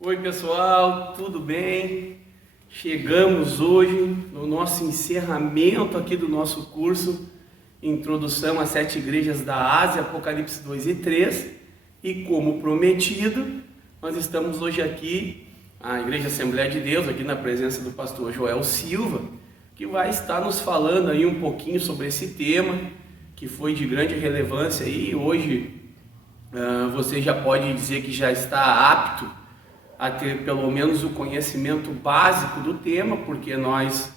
Oi pessoal, tudo bem? Chegamos hoje no nosso encerramento aqui do nosso curso Introdução às 7 Igrejas da Ásia, Apocalipse 2 e 3. E como prometido, nós estamos hoje aqui, a Igreja Assembleia de Deus, aqui na presença do pastor Joel Silva, que vai estar nos falando aí um pouquinho sobre esse tema, que foi de grande relevância e hoje você já pode dizer que já está apto a ter pelo menos o conhecimento básico do tema, porque nós,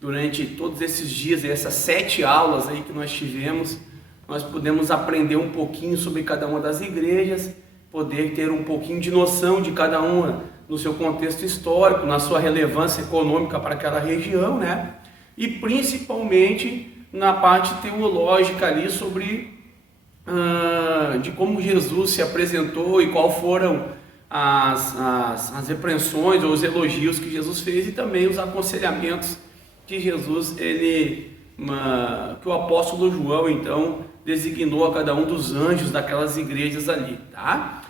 durante todos esses dias, essas 7 aulas aí que nós tivemos, nós pudemos aprender um pouquinho sobre cada uma das igrejas, poder ter um pouquinho de noção de cada uma no seu contexto histórico, na sua relevância econômica para aquela região, né? E principalmente na parte teológica ali sobre de como Jesus se apresentou e qual foram as repreensões ou os elogios que Jesus fez e também os aconselhamentos que Jesus, que o apóstolo João então designou a cada um dos anjos daquelas igrejas ali, tá?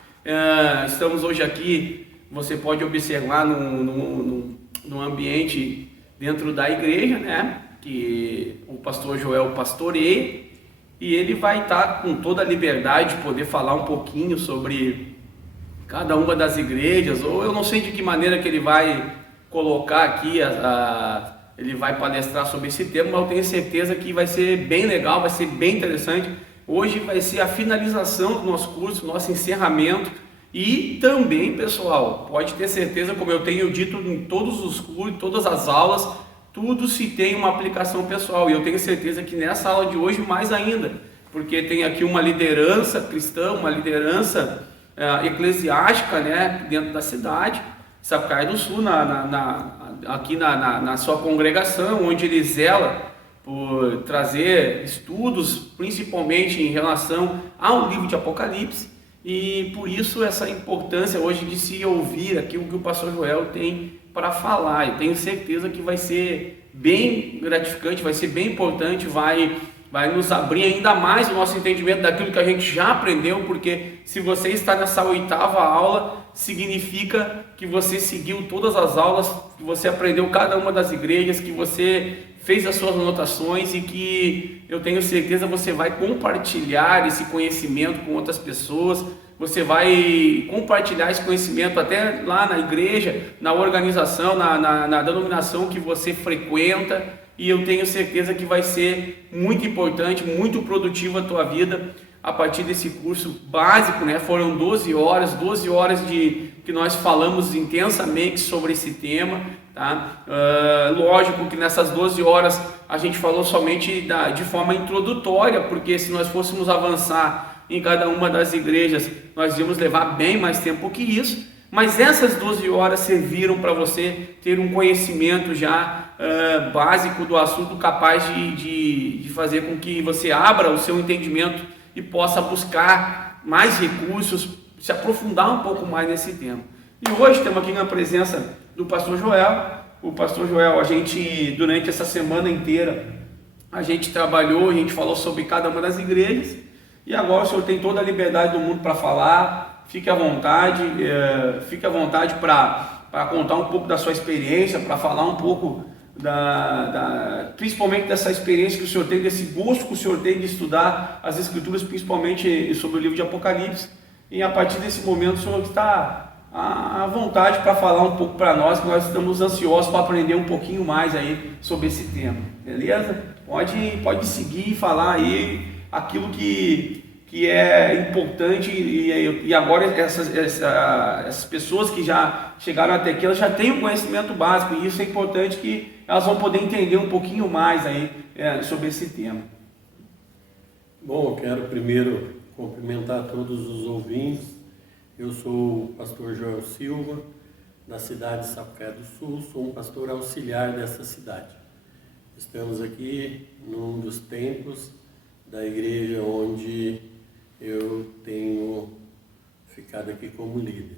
Estamos hoje aqui, você pode observar no ambiente dentro da igreja, né? Que o pastor Joel pastoreia e ele vai estar com toda a liberdade de poder falar um pouquinho sobre cada uma das igrejas, ou eu não sei de que maneira que ele vai colocar aqui, ele vai palestrar sobre esse tema, mas eu tenho certeza que vai ser bem legal, vai ser bem interessante. Hoje vai ser a finalização do nosso curso, nosso encerramento, e também, pessoal, pode ter certeza, como eu tenho dito em todos os cursos, todas as aulas, tudo se tem uma aplicação pessoal, e eu tenho certeza que nessa aula de hoje mais ainda, porque tem aqui uma liderança cristã, uma liderança eclesiástica, né, dentro da cidade, Sapucaí do Sul, aqui na sua congregação, onde ele zela por trazer estudos, principalmente em relação ao livro de Apocalipse, e por isso essa importância hoje de se ouvir aquilo que o pastor Joel tem para falar. Eu tenho certeza que vai ser bem gratificante, vai ser bem importante, vai nos abrir ainda mais o nosso entendimento daquilo que a gente já aprendeu, porque se você está nessa 8ª aula, significa que você seguiu todas as aulas, que você aprendeu cada uma das igrejas, que você fez as suas anotações e que eu tenho certeza você vai compartilhar esse conhecimento com outras pessoas, você vai compartilhar esse conhecimento até lá na igreja, na organização, na denominação que você frequenta, e eu tenho certeza que vai ser muito importante, muito produtivo a tua vida a partir desse curso básico, né? Foram 12 horas que nós falamos intensamente sobre esse tema, tá? Lógico que nessas 12 horas a gente falou somente de forma introdutória, porque se nós fôssemos avançar em cada uma das igrejas, nós íamos levar bem mais tempo que isso, mas essas 12 horas serviram para você ter um conhecimento já básico do assunto, capaz de fazer com que você abra o seu entendimento e possa buscar mais recursos, se aprofundar um pouco mais nesse tema. E hoje estamos aqui na presença do pastor Joel. O pastor Joel, a gente, durante essa semana inteira, a gente trabalhou, a gente falou sobre cada uma das igrejas, e agora o senhor tem toda a liberdade do mundo para falar. Fique à vontade para contar um pouco da sua experiência, para falar um pouco principalmente dessa experiência que o senhor tem, desse gosto que o senhor tem de estudar as escrituras, principalmente sobre o livro de Apocalipse. E a partir desse momento o senhor está à vontade para falar um pouco para nós, que nós estamos ansiosos para aprender um pouquinho mais aí sobre esse tema, beleza? Pode seguir e falar aí aquilo que é importante, e agora essas pessoas que já chegaram até aqui, elas já têm um conhecimento básico, e isso é importante, que elas vão poder entender um pouquinho mais aí sobre esse tema. Bom, eu quero primeiro cumprimentar todos os ouvintes. Eu sou o pastor Joel Silva, da cidade de Sapucaí do Sul, sou um pastor auxiliar dessa cidade. Estamos aqui num dos templos da igreja onde eu tenho ficado aqui como líder.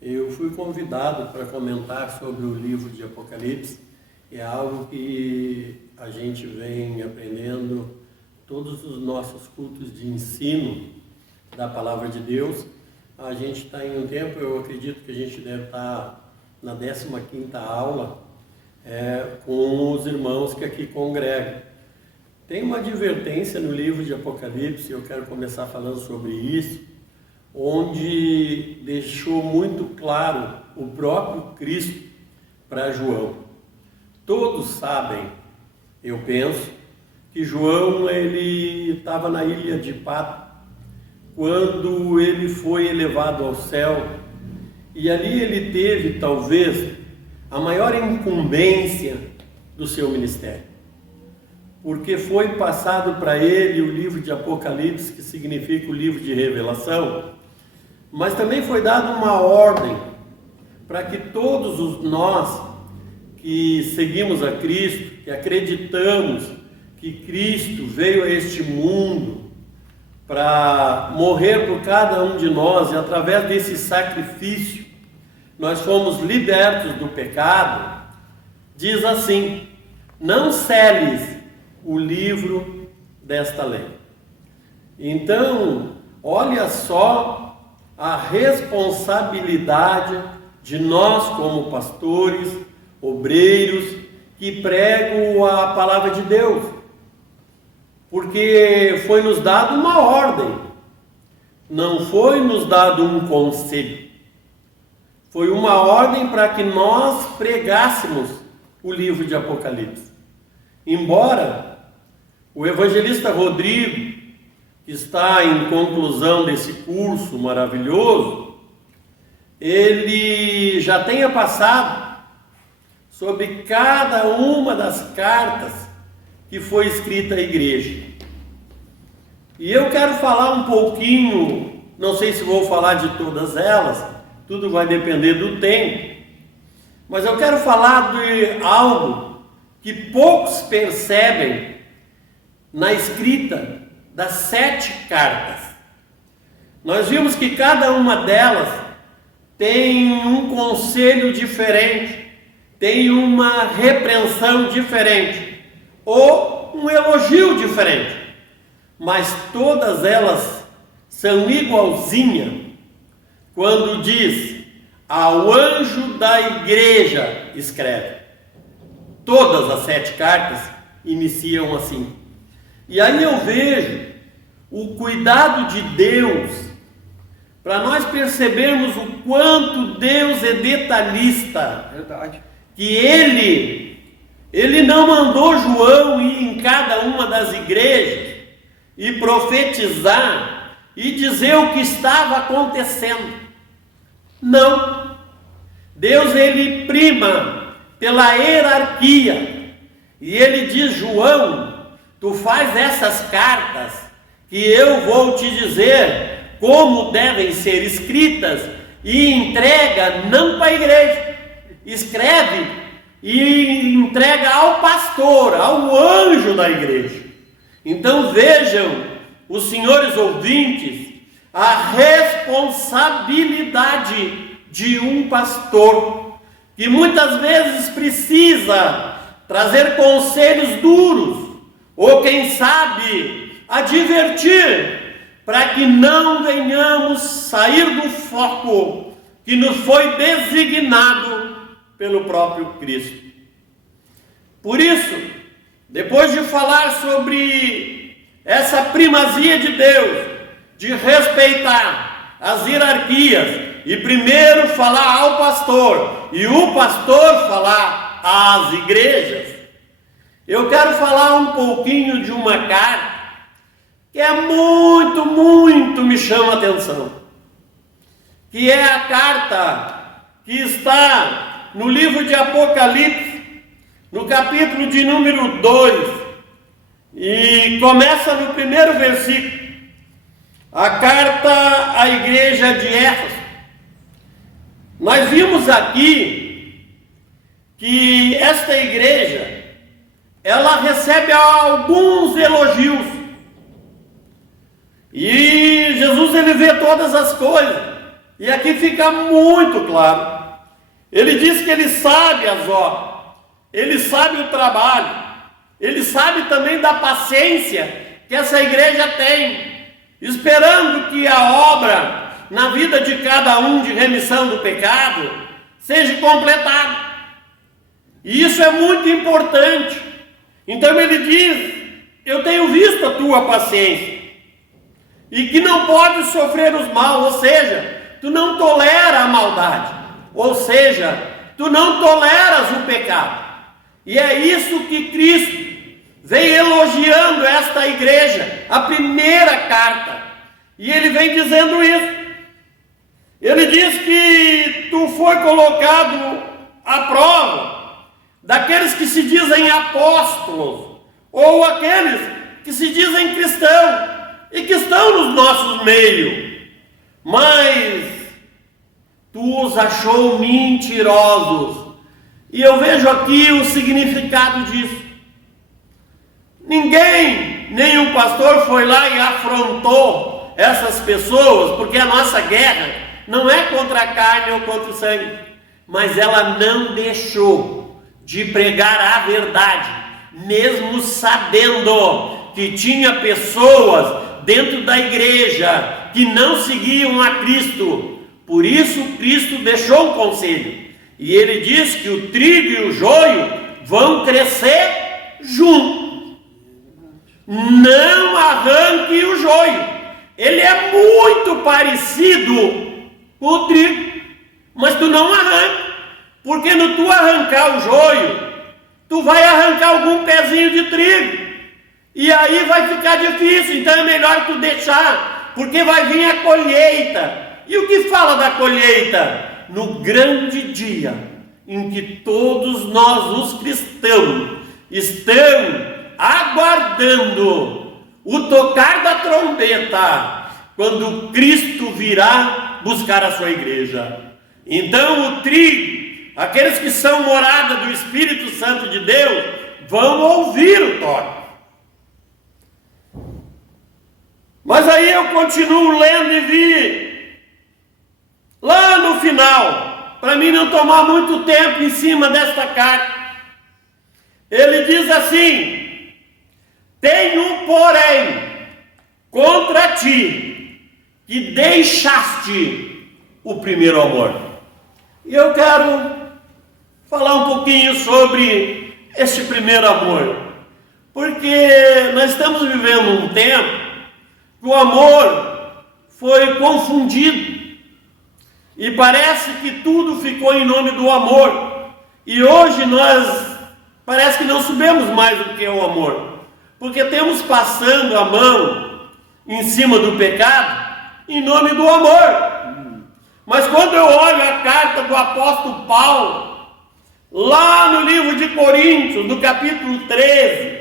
Eu fui convidado para comentar sobre o livro de Apocalipse, é algo que a gente vem aprendendo todos os nossos cultos de ensino da Palavra de Deus, A gente está em um tempo, eu acredito que a gente deve estar na 15ª aula com os irmãos que aqui congregam. Tem uma advertência no livro de Apocalipse, eu quero começar falando sobre isso, onde deixou muito claro o próprio Cristo para João. Todos sabem, eu penso, que João ele estava na ilha de Patmos quando ele foi elevado ao céu, e ali ele teve talvez a maior incumbência do seu ministério, porque foi passado para ele o livro de Apocalipse, que significa o livro de revelação, mas também foi dada uma ordem para que todos nós que seguimos a Cristo, que acreditamos que Cristo veio a este mundo para morrer por cada um de nós, e através desse sacrifício nós fomos libertos do pecado, diz assim: não seles o livro desta lei. Então, olha só a responsabilidade de nós como pastores, obreiros, que pregam a palavra de Deus, porque foi nos dado uma ordem, não foi nos dado um conselho, foi uma ordem para que nós pregássemos o livro de Apocalipse. Embora o evangelista Rodrigo, que está em conclusão desse curso maravilhoso, ele já tenha passado sobre cada uma das cartas que foi escrita à igreja. E eu quero falar um pouquinho, não sei se vou falar de todas elas, tudo vai depender do tempo, mas eu quero falar de algo que poucos percebem na escrita das 7 cartas. Nós vimos que cada uma delas tem um conselho diferente, tem uma repreensão diferente, ou um elogio diferente, mas todas elas são igualzinhas quando diz: ao anjo da igreja escreve. Todas as 7 cartas iniciam assim. E aí eu vejo o cuidado de Deus para nós percebermos o quanto Deus é detalhista. Verdade. Que Ele não mandou João ir em cada uma das igrejas e profetizar e dizer o que estava acontecendo. Não. Deus, ele prima pela hierarquia. E ele diz: João, tu faz essas cartas que eu vou te dizer como devem ser escritas, e entrega não para a igreja, escreve e entrega ao pastor, ao anjo da igreja. Então vejam, os senhores ouvintes, a responsabilidade de um pastor, que muitas vezes precisa trazer conselhos duros, ou quem sabe advertir, para que não venhamos sair do foco que nos foi designado pelo próprio Cristo. Por isso, depois de falar sobre essa primazia de Deus, de respeitar as hierarquias, e primeiro falar ao pastor, e o pastor falar às igrejas, eu quero falar um pouquinho de uma carta que é muito me chama a atenção, que é a carta que está no livro de Apocalipse, no capítulo de número 2, e começa no primeiro versículo, a carta à igreja de Éfeso. Nós vimos aqui que esta igreja, ela recebe alguns elogios, e Jesus, ele vê todas as coisas, e aqui fica muito claro. Ele diz que ele sabe as obras, ele sabe o trabalho, ele sabe também da paciência que essa igreja tem, esperando que a obra na vida de cada um de remissão do pecado seja completado. E isso é muito importante. Então ele diz: eu tenho visto a tua paciência e que não podes sofrer os maus, ou seja, tu não tolera a maldade, ou seja, tu não toleras o pecado. E é isso que Cristo vem elogiando esta igreja, a primeira carta, e ele vem dizendo isso. Ele diz que tu foi colocado à prova daqueles que se dizem apóstolos, ou aqueles que se dizem cristãos, e que estão nos nossos meios, mas tu os achou mentirosos. E eu vejo aqui o significado disso. Ninguém, nenhum pastor foi lá e afrontou essas pessoas, porque a nossa guerra não é contra a carne ou contra o sangue, mas ela não deixou de pregar a verdade, mesmo sabendo que tinha pessoas dentro da igreja que não seguiam a Cristo. Por isso Cristo deixou um conselho, e ele diz que o trigo e o joio vão crescer juntos. Não arranque o joio. Ele é muito parecido com o trigo, mas tu não arranca, porque no tu arrancar o joio, tu vai arrancar algum pezinho de trigo, e aí vai ficar difícil. Então é melhor tu deixar, porque vai vir a colheita. E o que fala da colheita? No grande dia em que todos nós, os cristãos, estamos aguardando o tocar da trombeta, quando Cristo virá buscar a sua igreja. Então o trigo, aqueles que são morada do Espírito Santo de Deus, vão ouvir o toque. Mas aí eu continuo lendo e vi lá no final, para mim não tomar muito tempo em cima desta carta, ele diz assim: tenho, porém, contra ti que deixaste o primeiro amor. E eu quero falar um pouquinho sobre este primeiro amor, porque nós estamos vivendo um tempo que o amor foi confundido, e parece que tudo ficou em nome do amor, e hoje nós parece que não sabemos mais o que é o amor, porque temos passando a mão em cima do pecado em nome do amor. Mas quando eu olho a carta do apóstolo Paulo, lá no livro de Coríntios, no capítulo 13,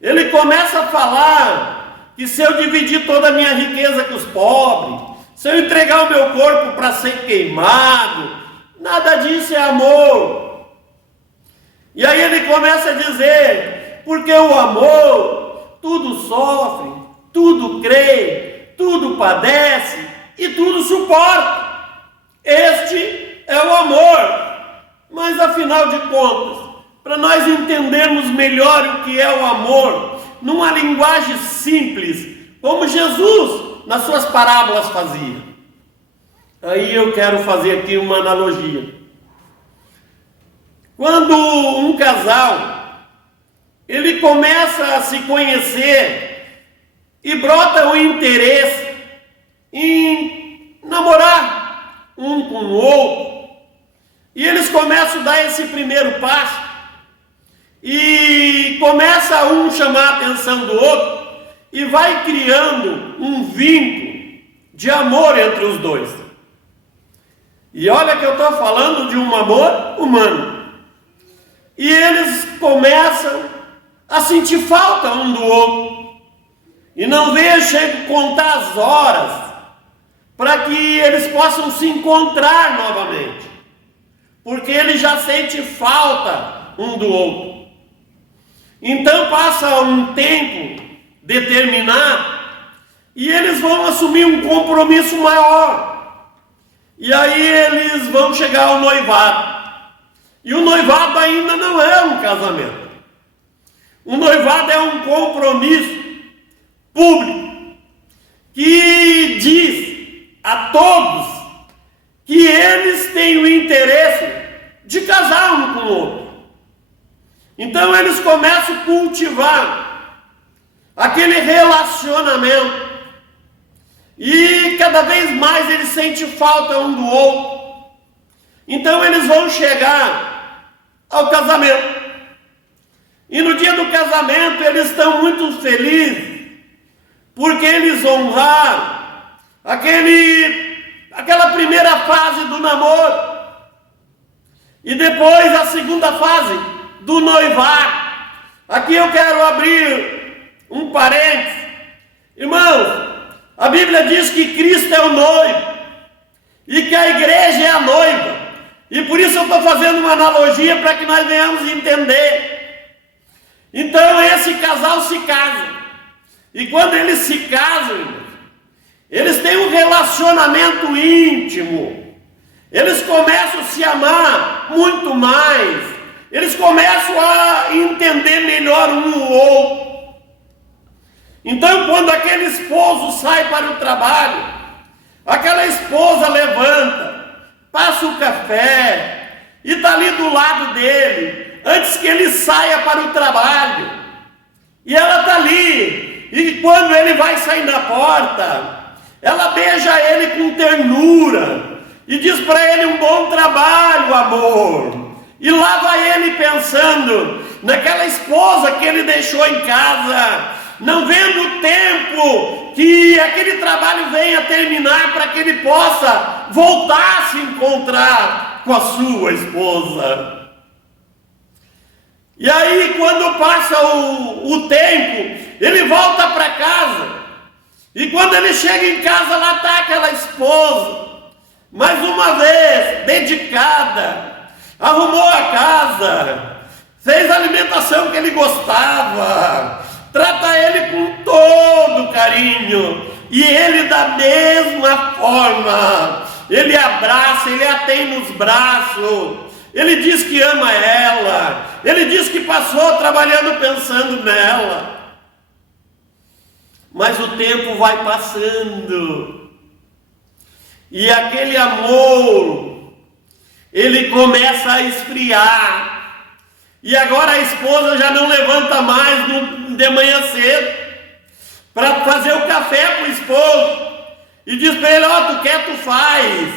ele começa a falar que se eu dividir toda a minha riqueza com os pobres, se eu entregar o meu corpo para ser queimado, nada disso é amor. E aí ele começa a dizer: porque o amor tudo sofre, tudo crê, tudo padece e tudo suporta. Este é o amor. Mas afinal de contas, para nós entendermos melhor o que é o amor, numa linguagem simples, como Jesus nas suas parábolas fazia. Aí eu quero fazer aqui uma analogia. Quando um casal, ele começa a se conhecer e brota o interesse em namorar um com o outro, e eles começam a dar esse primeiro passo, e começa um chamar a atenção do outro, e vai criando um vínculo de amor entre os dois. E olha que eu estou falando de um amor humano. E eles começam a sentir falta um do outro, e não chegam a contar as horas para que eles possam se encontrar novamente, porque eles já sentem falta um do outro. Então passa um tempo determinado e eles vão assumir um compromisso maior, e aí eles vão chegar ao noivado. E o noivado ainda não é um casamento. O noivado é um compromisso público que diz a todos que eles têm o interesse de casar um com o outro. Então eles começam a cultivar aquele relacionamento e cada vez mais eles sentem falta um do outro. Então eles vão chegar ao casamento. E no dia do casamento eles estão muito felizes, porque eles honraram aquela primeira fase do namoro. E depois a segunda fase do noivado. Aqui eu quero abrir um parênteses. Irmãos, a Bíblia diz que Cristo é o noivo e que a igreja é a noiva. E por isso eu estou fazendo uma analogia para que nós venhamos entender. Então esse casal se casa. E quando eles se casam, eles têm um relacionamento íntimo. Eles começam a se amar muito mais. Eles começam a entender melhor um o outro. Então quando aquele esposo sai para o trabalho, aquela esposa levanta, passa o café e está ali do lado dele, antes que ele saia para o trabalho. E ela está ali, e quando ele vai sair da porta, ela beija ele com ternura, e diz para ele: um bom trabalho, amor. E lá vai ele pensando naquela esposa que ele deixou em casa, não vendo o tempo que aquele trabalho venha terminar para que ele possa voltar a se encontrar com a sua esposa. E aí quando passa o tempo, ele volta para casa, e quando ele chega em casa, lá está aquela esposa, mais uma vez, dedicada, arrumou a casa, fez a alimentação que ele gostava, trata ele com todo carinho, e ele da mesma forma, ele abraça, ele a tem nos braços, ele diz que ama ela, ele diz que passou trabalhando pensando nela. Mas o tempo vai passando, e aquele amor, ele começa a esfriar, e agora a esposa já não levanta mais de manhã cedo, para fazer o café para o esposo, e diz para ele: ó, tu quer, tu faz,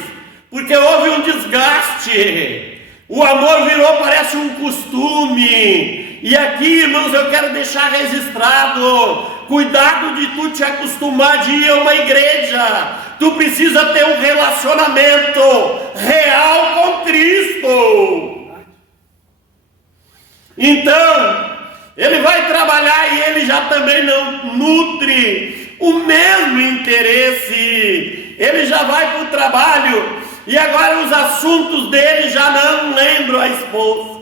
porque houve um desgaste, o amor virou, parece um costume. E aqui, irmãos, eu quero deixar registrado: cuidado de tu te acostumar de ir a uma igreja. Tu precisa ter um relacionamento real com Cristo. Então, ele vai trabalhar e ele já também não nutre o mesmo interesse. Ele já vai para o trabalho e agora os assuntos dele já não lembram a esposa.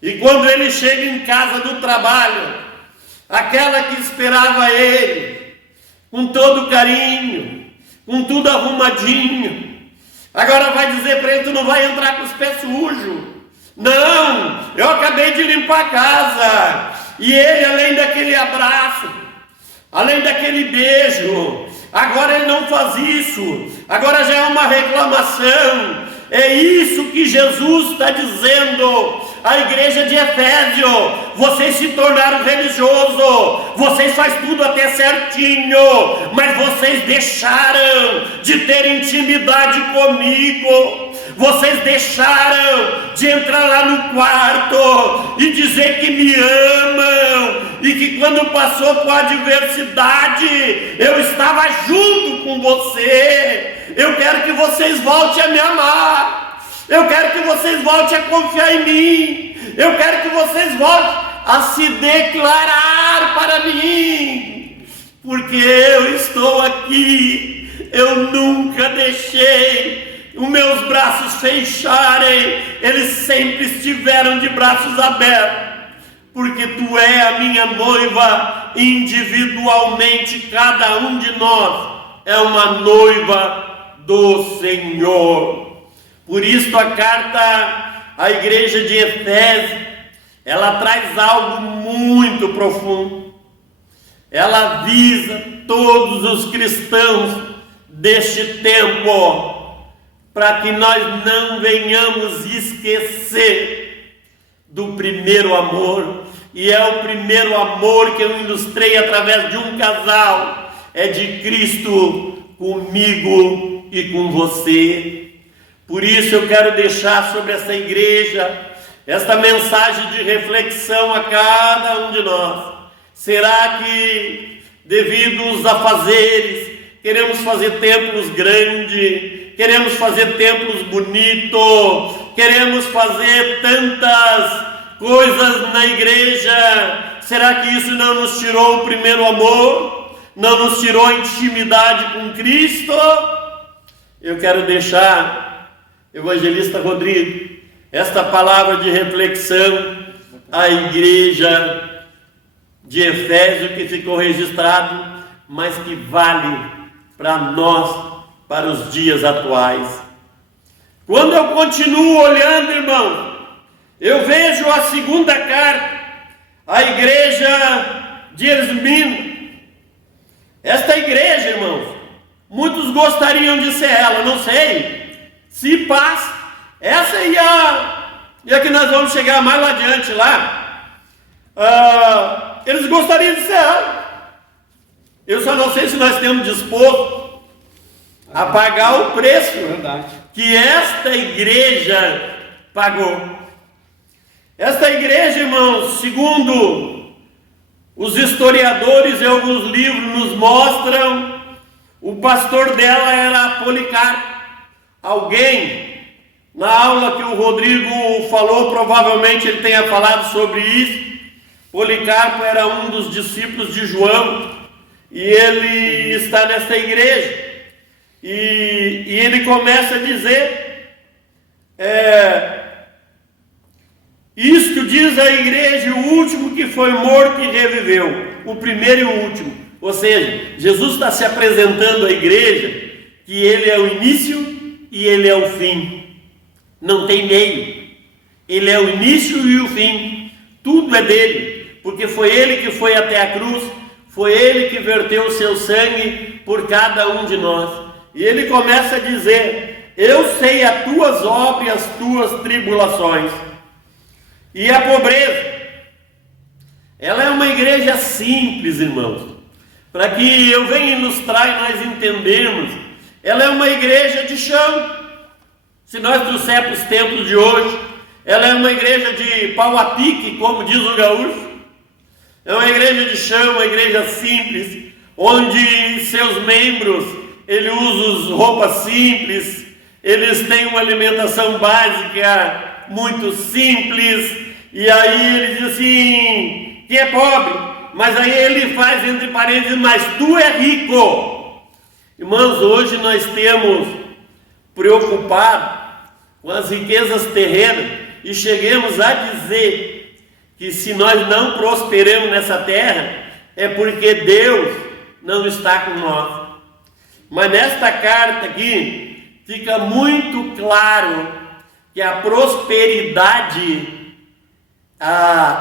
E quando ele chega em casa do trabalho, aquela que esperava ele, com todo carinho, com tudo arrumadinho, agora vai dizer para ele: tu não vai entrar com os pés sujos. Não, eu acabei de limpar a casa. E ele, além daquele abraço, além daquele beijo, agora ele não faz isso, agora já é uma reclamação. É isso que Jesus está dizendo à igreja de Efésio: vocês se tornaram religiosos, vocês fazem tudo até certinho, mas vocês deixaram de ter intimidade comigo, vocês deixaram de entrar lá no quarto e dizer que me amam, e que quando passou por adversidade, eu estava junto com você. Eu quero que vocês voltem a me amar, eu quero que vocês voltem a confiar em mim, eu quero que vocês voltem a se declarar para mim, porque eu estou aqui. Eu nunca deixei os meus braços fecharem, eles sempre estiveram de braços abertos, porque tu é a minha noiva individualmente. Cada um de nós é uma noiva do Senhor. Por isso a carta à igreja de Efésios, ela traz algo muito profundo. Ela visa todos os cristãos deste tempo, para que nós não venhamos esquecer do primeiro amor. E é o primeiro amor que eu ilustrei através de um casal, é de Cristo comigo e com você. Por isso eu quero deixar sobre essa igreja esta mensagem de reflexão a cada um de nós. Será que, devido aos afazeres, queremos fazer templos grandes, queremos fazer templos bonitos, queremos fazer tantas coisas na igreja? Será que isso não nos tirou o primeiro amor? Não nos tirou a intimidade com Cristo? Eu quero deixar, evangelista Rodrigo, esta palavra de reflexão à igreja de Efésio, que ficou registrado, mas que vale para nós, para os dias atuais. Quando eu continuo olhando, irmão, eu vejo a segunda carta à igreja de Esmirna. Esta igreja, irmãos, muitos gostariam de ser ela, não sei se passa. Essa e a que nós vamos chegar mais lá adiante lá. Eles gostariam de ser ela. Eu só não sei se nós temos disposto a pagar o preço que esta igreja pagou. Esta igreja, irmãos, segundo os historiadores e alguns livros nos mostram, o pastor dela era Policarpo. Alguém, na aula que o Rodrigo falou, provavelmente ele tenha falado sobre isso. Policarpo era um dos discípulos de João, e ele está nessa igreja, e ele começa a dizer, isto diz a igreja, o último que foi morto e reviveu, o primeiro e o último. Ou seja, Jesus está se apresentando à igreja, que ele é o início e ele é o fim. Não tem meio. Ele é o início e o fim. Tudo é dele, porque foi ele que foi até a cruz, foi ele que verteu o seu sangue por cada um de nós. E ele começa a dizer, eu sei as tuas obras e as tuas tribulações e a pobreza. Ela é uma igreja simples, irmãos, para que eu venha ilustrar e nós entendemos. Ela é uma igreja de chão. Se nós trouxermos os templos de hoje, ela é uma igreja de pau a pique, como diz o gaúcho. É uma igreja de chão, uma igreja simples, onde seus membros, eles usam roupas simples, eles têm uma alimentação básica muito simples, e aí ele diz assim, que é pobre, mas aí ele faz entre parênteses, mas tu é rico. Irmãos, hoje nós temos preocupado com as riquezas terrenas e chegamos a dizer que se nós não prosperamos nessa terra é porque Deus não está com nós. Mas nesta carta aqui fica muito claro que a prosperidade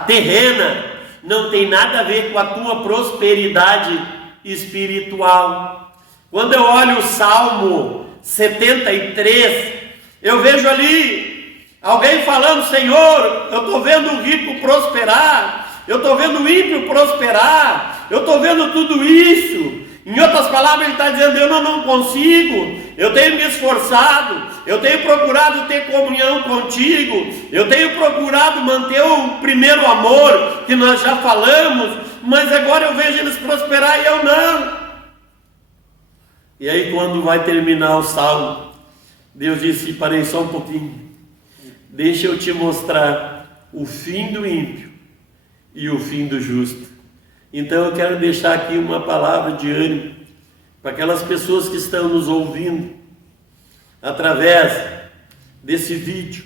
terrena não tem nada a ver com a tua prosperidade espiritual. Quando eu olho o Salmo 73, eu vejo ali alguém falando, Senhor, eu estou vendo o rico prosperar, eu estou vendo o ímpio prosperar, eu estou vendo tudo isso. Em outras palavras, ele está dizendo, eu não consigo, eu tenho me esforçado, eu tenho procurado ter comunhão contigo, eu tenho procurado manter o primeiro amor, que nós já falamos, mas agora eu vejo eles prosperar e eu não. E aí quando vai terminar o salmo, Deus disse, parei só um pouquinho, deixa eu te mostrar o fim do ímpio e o fim do justo. Então eu quero deixar aqui uma palavra de ânimo para aquelas pessoas que estão nos ouvindo através desse vídeo.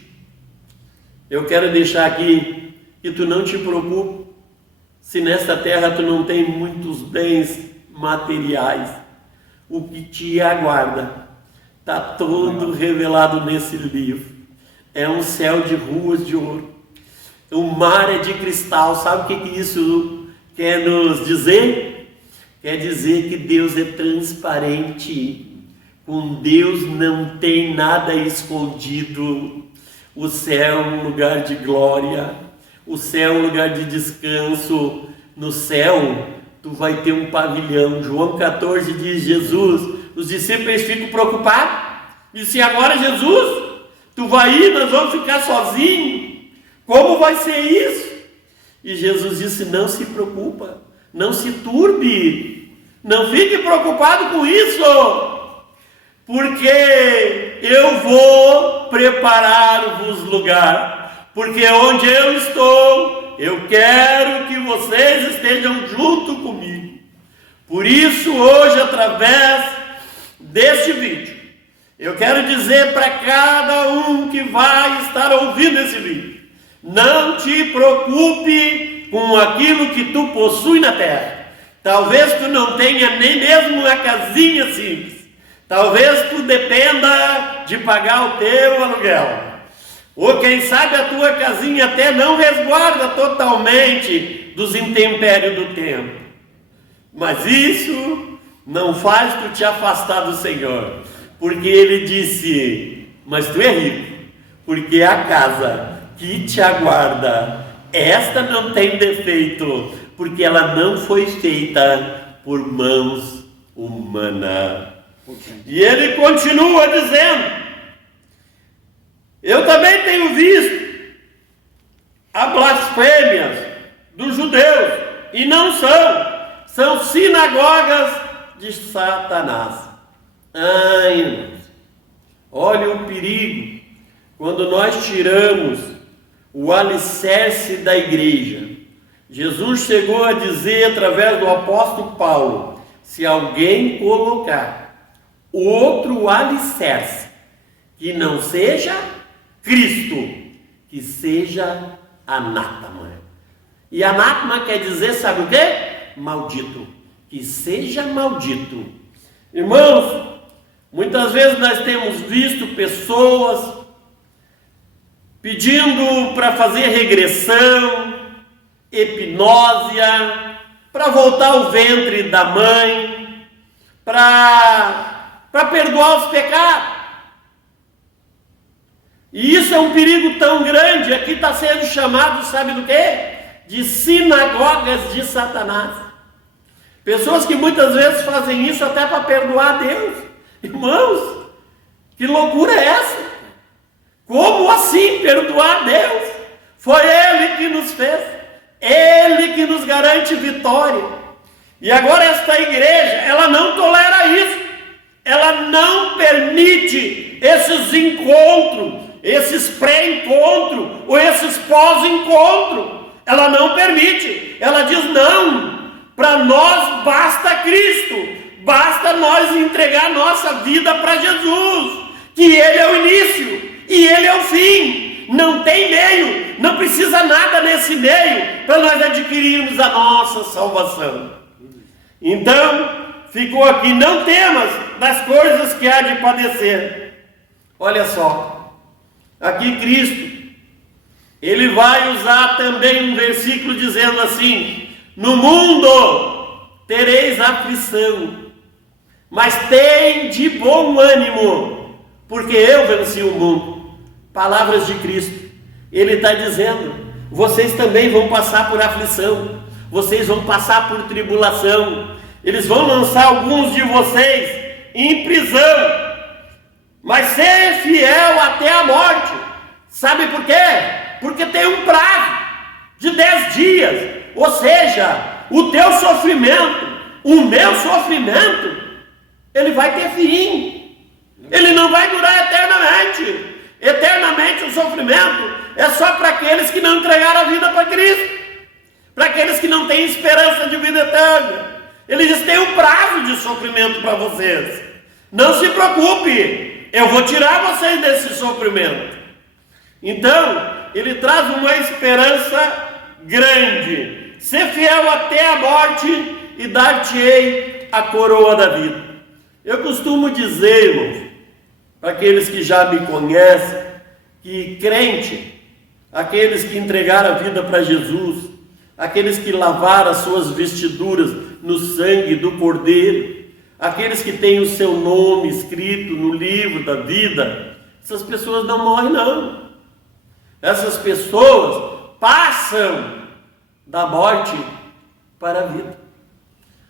Eu quero deixar aqui que tu não te preocupe se nesta terra tu não tem muitos bens materiais. O que te aguarda está todo revelado nesse livro. É um céu de ruas de ouro. O mar é de cristal. Sabe o que isso quer nos dizer? Quer dizer que Deus é transparente. Com Deus não tem nada escondido. O céu é um lugar de glória, o céu é um lugar de descanso. No céu, tu vai ter um pavilhão. João 14 diz, Jesus, os discípulos ficam preocupados. Disse, agora Jesus, tu vai ir, nós vamos ficar sozinhos. Como vai ser isso? E Jesus disse, não se preocupa, não se turbe, não fique preocupado com isso, porque eu vou preparar-vos lugar, porque onde eu estou, eu quero que vocês estejam junto comigo. Por isso, hoje, através deste vídeo, eu quero dizer para cada um que vai estar ouvindo esse vídeo, não te preocupe com aquilo que tu possui na terra. Talvez tu não tenha nem mesmo uma casinha simples. Talvez tu dependa de pagar o teu aluguel. Ou quem sabe a tua casinha até não resguarda totalmente dos intempéries do tempo. Mas isso não faz tu te afastar do Senhor. Porque Ele disse, mas tu é rico, porque a casa que te aguarda, esta não tem defeito, porque ela não foi feita por mãos humanas. E Ele continua dizendo, eu também tenho visto a blasfêmias dos judeus, e não são sinagogas de Satanás. Ai, irmãos, olha o perigo quando nós tiramos o alicerce da igreja. Jesus chegou a dizer através do apóstolo Paulo, se alguém colocar outro alicerce que não seja Cristo, que seja anátema. E anátema quer dizer, sabe o quê? Maldito. Que seja maldito. Irmãos, muitas vezes nós temos visto pessoas pedindo para fazer regressão, hipnose, para voltar ao ventre da mãe, para perdoar os pecados. E isso é um perigo tão grande. Aqui está sendo chamado, sabe do quê? De sinagogas de Satanás. Pessoas que muitas vezes fazem isso até para perdoar a Deus. Irmãos, que loucura é essa? Como assim perdoar a Deus? Foi Ele que nos fez, Ele que nos garante vitória. E agora esta igreja, ela não tolera isso, ela não permite esses encontros, esses pré-encontros, ou esses pós-encontros, ela não permite. Ela diz, não, para nós basta Cristo, basta nós entregar nossa vida para Jesus, que Ele é o início e Ele é o fim, não tem meio, não precisa nada nesse meio para nós adquirirmos a nossa salvação. Então, ficou aqui, não temas das coisas que há de padecer. Olha só, aqui Cristo, Ele vai usar também um versículo dizendo assim, no mundo tereis aflição, mas tem de bom ânimo, porque eu venci o mundo. Palavras de Cristo. Ele está dizendo, vocês também vão passar por aflição, vocês vão passar por tribulação, eles vão lançar alguns de vocês em prisão, mas ser fiel até a morte. Sabe por quê? Porque tem um prazo de 10 dias, ou seja, o teu sofrimento, o meu sofrimento, ele vai ter fim, ele não vai durar eternamente. Eternamente o sofrimento é só para aqueles que não entregaram a vida para Cristo, para aqueles que não têm esperança de vida eterna. Ele diz, tem um prazo de sofrimento para vocês, não se preocupe, eu vou tirar vocês desse sofrimento. Então, ele traz uma esperança grande, ser fiel até a morte e dar-te-ei a coroa da vida. Eu costumo dizer, irmãos, para aqueles que já me conhecem, que crente, aqueles que entregaram a vida para Jesus, aqueles que lavaram as suas vestiduras no sangue do Cordeiro, aqueles que têm o seu nome escrito no livro da vida, essas pessoas não morrem não. Essas pessoas passam da morte para a vida.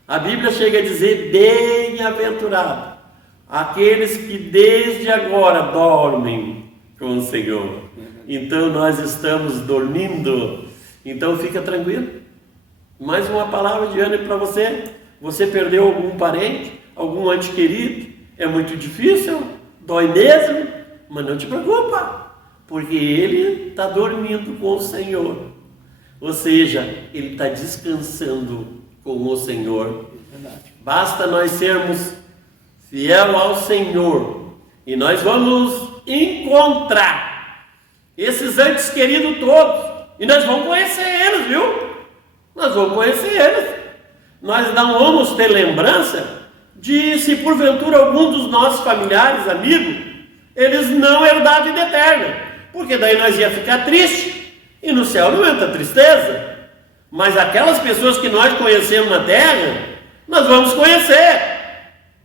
A Bíblia chega a dizer: bem-aventurado aqueles que desde agora dormem com o Senhor. Então nós estamos dormindo. Então fica tranquilo. Mais uma palavra de ânimo para você. Você perdeu algum parente, algum ente querido? É muito difícil, dói mesmo, mas não te preocupa, porque ele está dormindo com o Senhor. Ou seja, ele está descansando com o Senhor. Basta nós sermos fiel ao Senhor e nós vamos encontrar esses entes queridos todos e nós vamos conhecer eles, viu? Nós vamos conhecer eles. Nós não vamos ter lembrança de, se porventura algum dos nossos familiares, amigos, eles não herdar a vida eterna, porque daí nós ia ficar triste e no céu não entra tristeza. Mas aquelas pessoas que nós conhecemos na terra, nós vamos conhecer,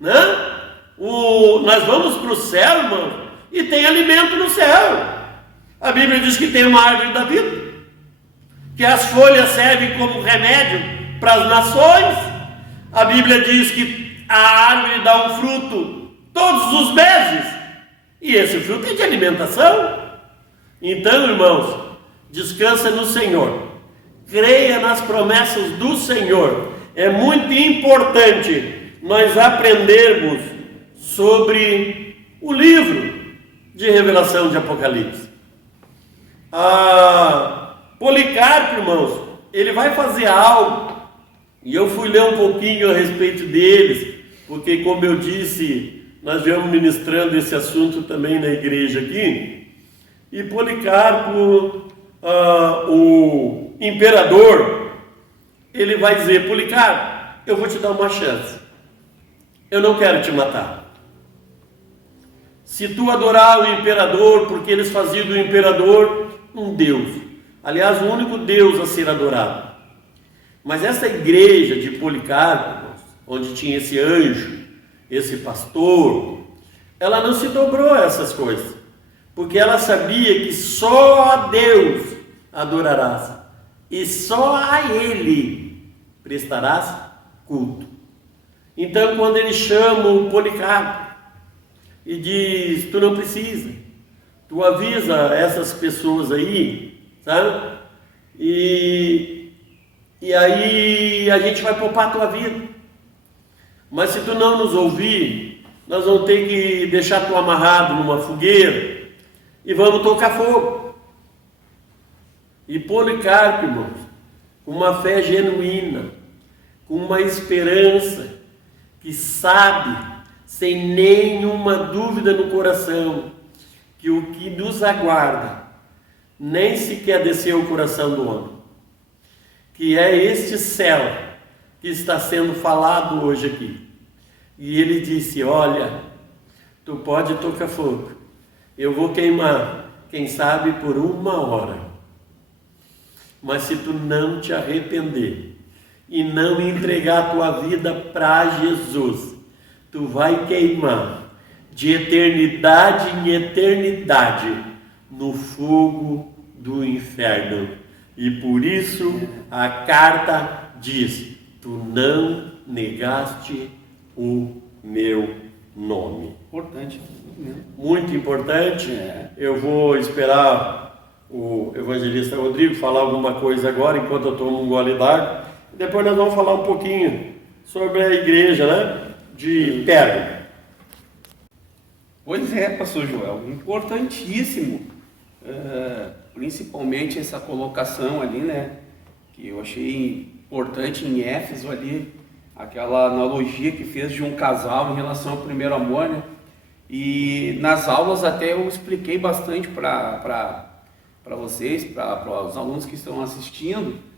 né? Nós vamos para o céu, irmão, e tem alimento no céu. A Bíblia diz que tem uma árvore da vida, que as folhas servem como remédio para as nações. A Bíblia diz que a árvore dá um fruto todos os meses, e esse fruto é de alimentação. Então, irmãos, descansa no Senhor, creia nas promessas do Senhor. É muito importante nós aprendermos sobre o livro de revelação de Apocalipse. Policarpo, irmãos, ele vai fazer algo, e eu fui ler um pouquinho a respeito deles, porque, como eu disse, nós viemos ministrando esse assunto também na igreja aqui. E Policarpo, o imperador, ele vai dizer: Policarpo, eu vou te dar uma chance, eu não quero te matar. Se tu adorar o imperador, porque eles faziam do imperador um Deus, aliás, o único Deus a ser adorado. Mas essa igreja de Policarpo, onde tinha esse anjo, esse pastor, ela não se dobrou a essas coisas, porque ela sabia que só a Deus adorarás e só a Ele prestarás culto. Então, quando ele chama o Policarpo e diz: tu não precisa, tu avisa essas pessoas aí, sabe? E aí a gente vai poupar a tua vida. Mas se tu não nos ouvir, nós vamos ter que deixar tu amarrado numa fogueira e vamos tocar fogo. E Policarpo, irmãos, com uma fé genuína, com uma esperança, que sabe, sem nenhuma dúvida no coração, que o que nos aguarda nem sequer desceu o coração do homem, que é este céu que está sendo falado hoje aqui. E ele disse: olha, tu pode tocar fogo, eu vou queimar, quem sabe por 1 hora, mas se tu não te arrepender e não entregar a tua vida para Jesus, tu vai queimar de eternidade em eternidade no fogo do inferno. E por isso a carta diz: tu não negaste o meu nome. Importante. Muito importante. Eu vou esperar o evangelista Rodrigo falar alguma coisa agora, enquanto eu tomo um gole d'água. Depois nós vamos falar um pouquinho sobre a igreja, né, de Pérgamo. Pois é, pastor Joel, importantíssimo, principalmente essa colocação ali, né, que eu achei importante em Éfeso ali, aquela analogia que fez de um casal em relação ao primeiro amor, né, e nas aulas até eu expliquei bastante para vocês, para os alunos que estão assistindo,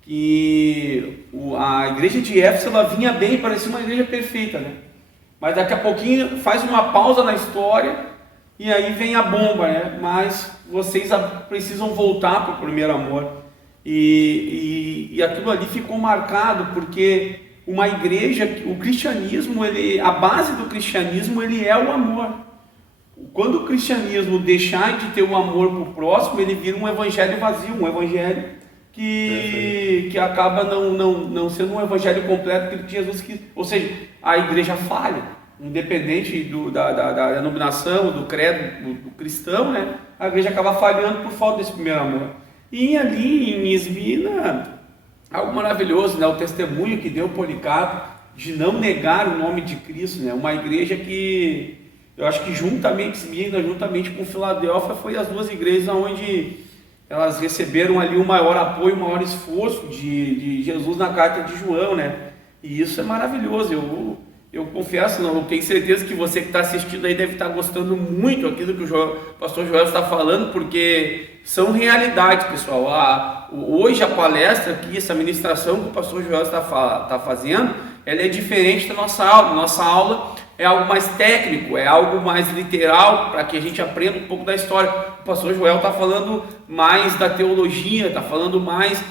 que a igreja de Éfeso, ela vinha bem, parecia uma igreja perfeita, né? Mas daqui a pouquinho faz uma pausa na história e aí vem a bomba, né? Mas vocês precisam voltar para o primeiro amor. E aquilo ali ficou marcado, porque uma igreja, o cristianismo, a base do cristianismo, ele é o amor. Quando o cristianismo deixar de ter o amor para o próximo, ele vira um evangelho vazio, um evangelho que acaba não sendo um evangelho completo que Jesus quis. Ou seja, a igreja falha, independente da denominação, do credo do cristão, né? A igreja acaba falhando por falta desse primeiro amor. E ali em Esmina, algo maravilhoso, né? O testemunho que deu Policarpo de não negar o nome de Cristo, né? Uma igreja que eu acho que juntamente com Filadélfia, foi as duas igrejas onde elas receberam ali o maior apoio, o maior esforço de Jesus na carta de João, né? E isso é maravilhoso. Eu confesso, eu tenho certeza que você que está assistindo aí deve estar gostando muito aquilo que o pastor Joel está falando, porque são realidades, pessoal. Hoje a palestra aqui, essa ministração que o pastor Joel está fazendo, ela é diferente da nossa aula. Nossa aula é algo mais técnico, é algo mais literal, para que a gente aprenda um pouco da história. O pastor Joel está falando mais da teologia, está falando mais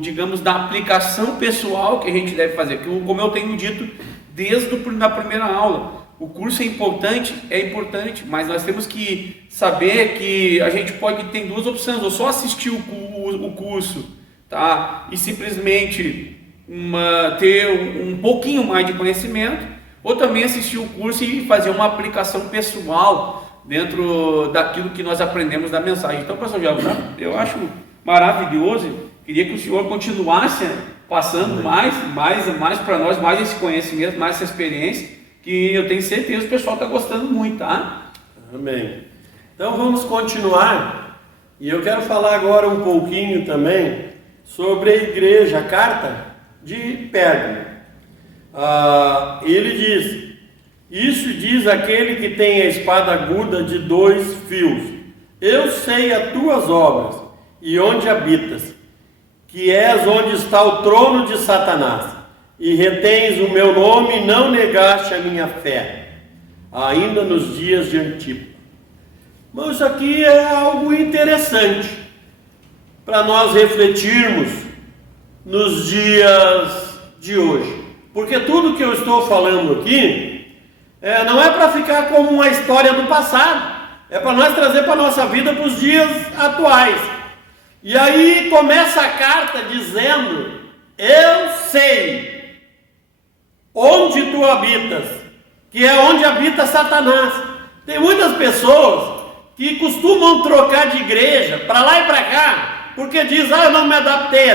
digamos, da aplicação pessoal que a gente deve fazer. Como eu tenho dito desde a primeira aula, o curso é importante, mas nós temos que saber que a gente tem duas opções: ou só assistir o curso, tá? E simplesmente ter um pouquinho mais de conhecimento, ou também assistir o curso e fazer uma aplicação pessoal dentro daquilo que nós aprendemos da mensagem. Então, pastor Joel, eu acho maravilhoso, queria que o senhor continuasse passando mais para nós, mais esse conhecimento, mais essa experiência, que eu tenho certeza que o pessoal está gostando muito, tá? Amém. Então vamos continuar, e eu quero falar agora um pouquinho também sobre a igreja, a carta de Pérgamo. Ele diz: isso diz aquele que tem a espada aguda de 2 fios: eu sei as tuas obras e onde habitas, que és onde está o trono de Satanás, e retens o meu nome e não negaste a minha fé, ainda nos dias de Antipas. Mas isso aqui é algo interessante para nós refletirmos nos dias de hoje, porque tudo que eu estou falando aqui não é para ficar como uma história do passado, é para nós trazer para a nossa vida, para os dias atuais. E aí começa a carta dizendo: eu sei onde tu habitas, que é onde habita Satanás. Tem muitas pessoas que costumam trocar de igreja para lá e para cá, porque diz: eu não me adaptei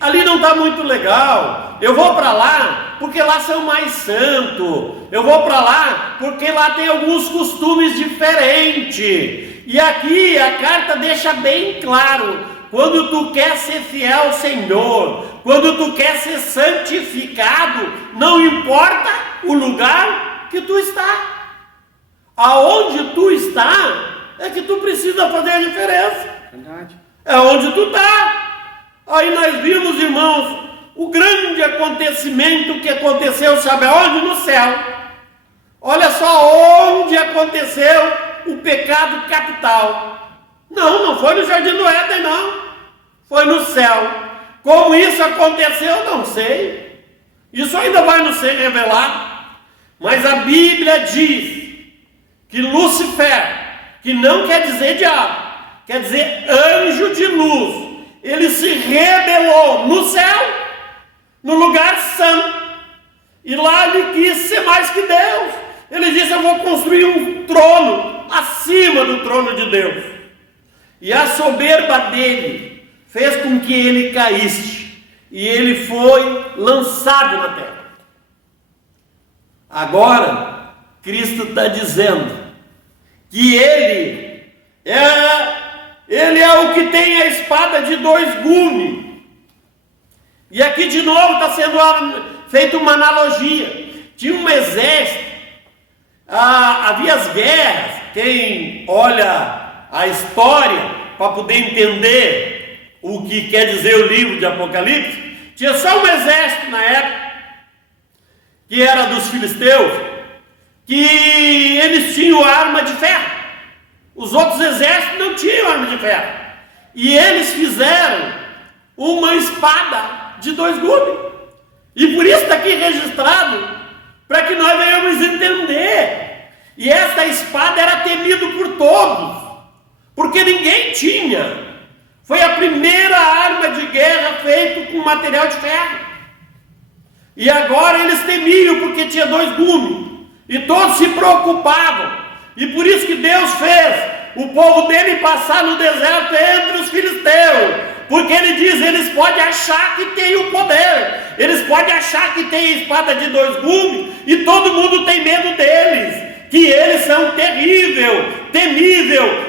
ali não está muito legal, eu vou para lá porque lá são mais santos, eu vou para lá porque lá tem alguns costumes diferentes. E aqui a carta deixa bem claro: quando tu quer ser fiel ao Senhor, quando tu quer ser santificado, não importa o lugar que tu está, aonde tu está é que tu precisa fazer a diferença. Verdade. É onde tu está. Aí nós vimos, irmãos, o grande acontecimento que aconteceu, sabe aonde? No céu. Olha só onde aconteceu o pecado capital. Não foi no Jardim do Éden, não. Foi no céu. Como isso aconteceu, não sei. Isso ainda vai nos ser revelado. Mas a Bíblia diz que Lúcifer, que não quer dizer diabo, quer dizer anjo de luz, ele se rebelou no céu, no lugar santo, e lá ele quis ser mais que Deus. Ele disse: eu vou construir um trono acima do trono de Deus. E a soberba dele fez com que ele caísse, e ele foi lançado na terra. Agora Cristo está dizendo que ele é o que tem a espada de 2 gumes. E aqui de novo está sendo feita uma analogia. Tinha um exército, havia as guerras. Quem olha a história para poder entender o que quer dizer o livro de Apocalipse, tinha só um exército na época, que era dos filisteus, que eles tinham arma de ferro. Os outros exércitos não tinham arma de ferro. E eles fizeram uma espada de 2 gumes. E por isso está aqui registrado, para que nós venhamos entender. E esta espada era temida por todos, porque ninguém tinha. Foi a primeira arma de guerra feita com material de ferro. E agora eles temiam, porque tinha 2 gumes. E todos se preocupavam. E por isso que Deus fez o povo dele passar no deserto entre os filisteus. Porque ele diz, eles podem achar que tem o poder. Eles podem achar que tem a espada de 2 gumes. E todo mundo tem medo deles. Que eles são temível,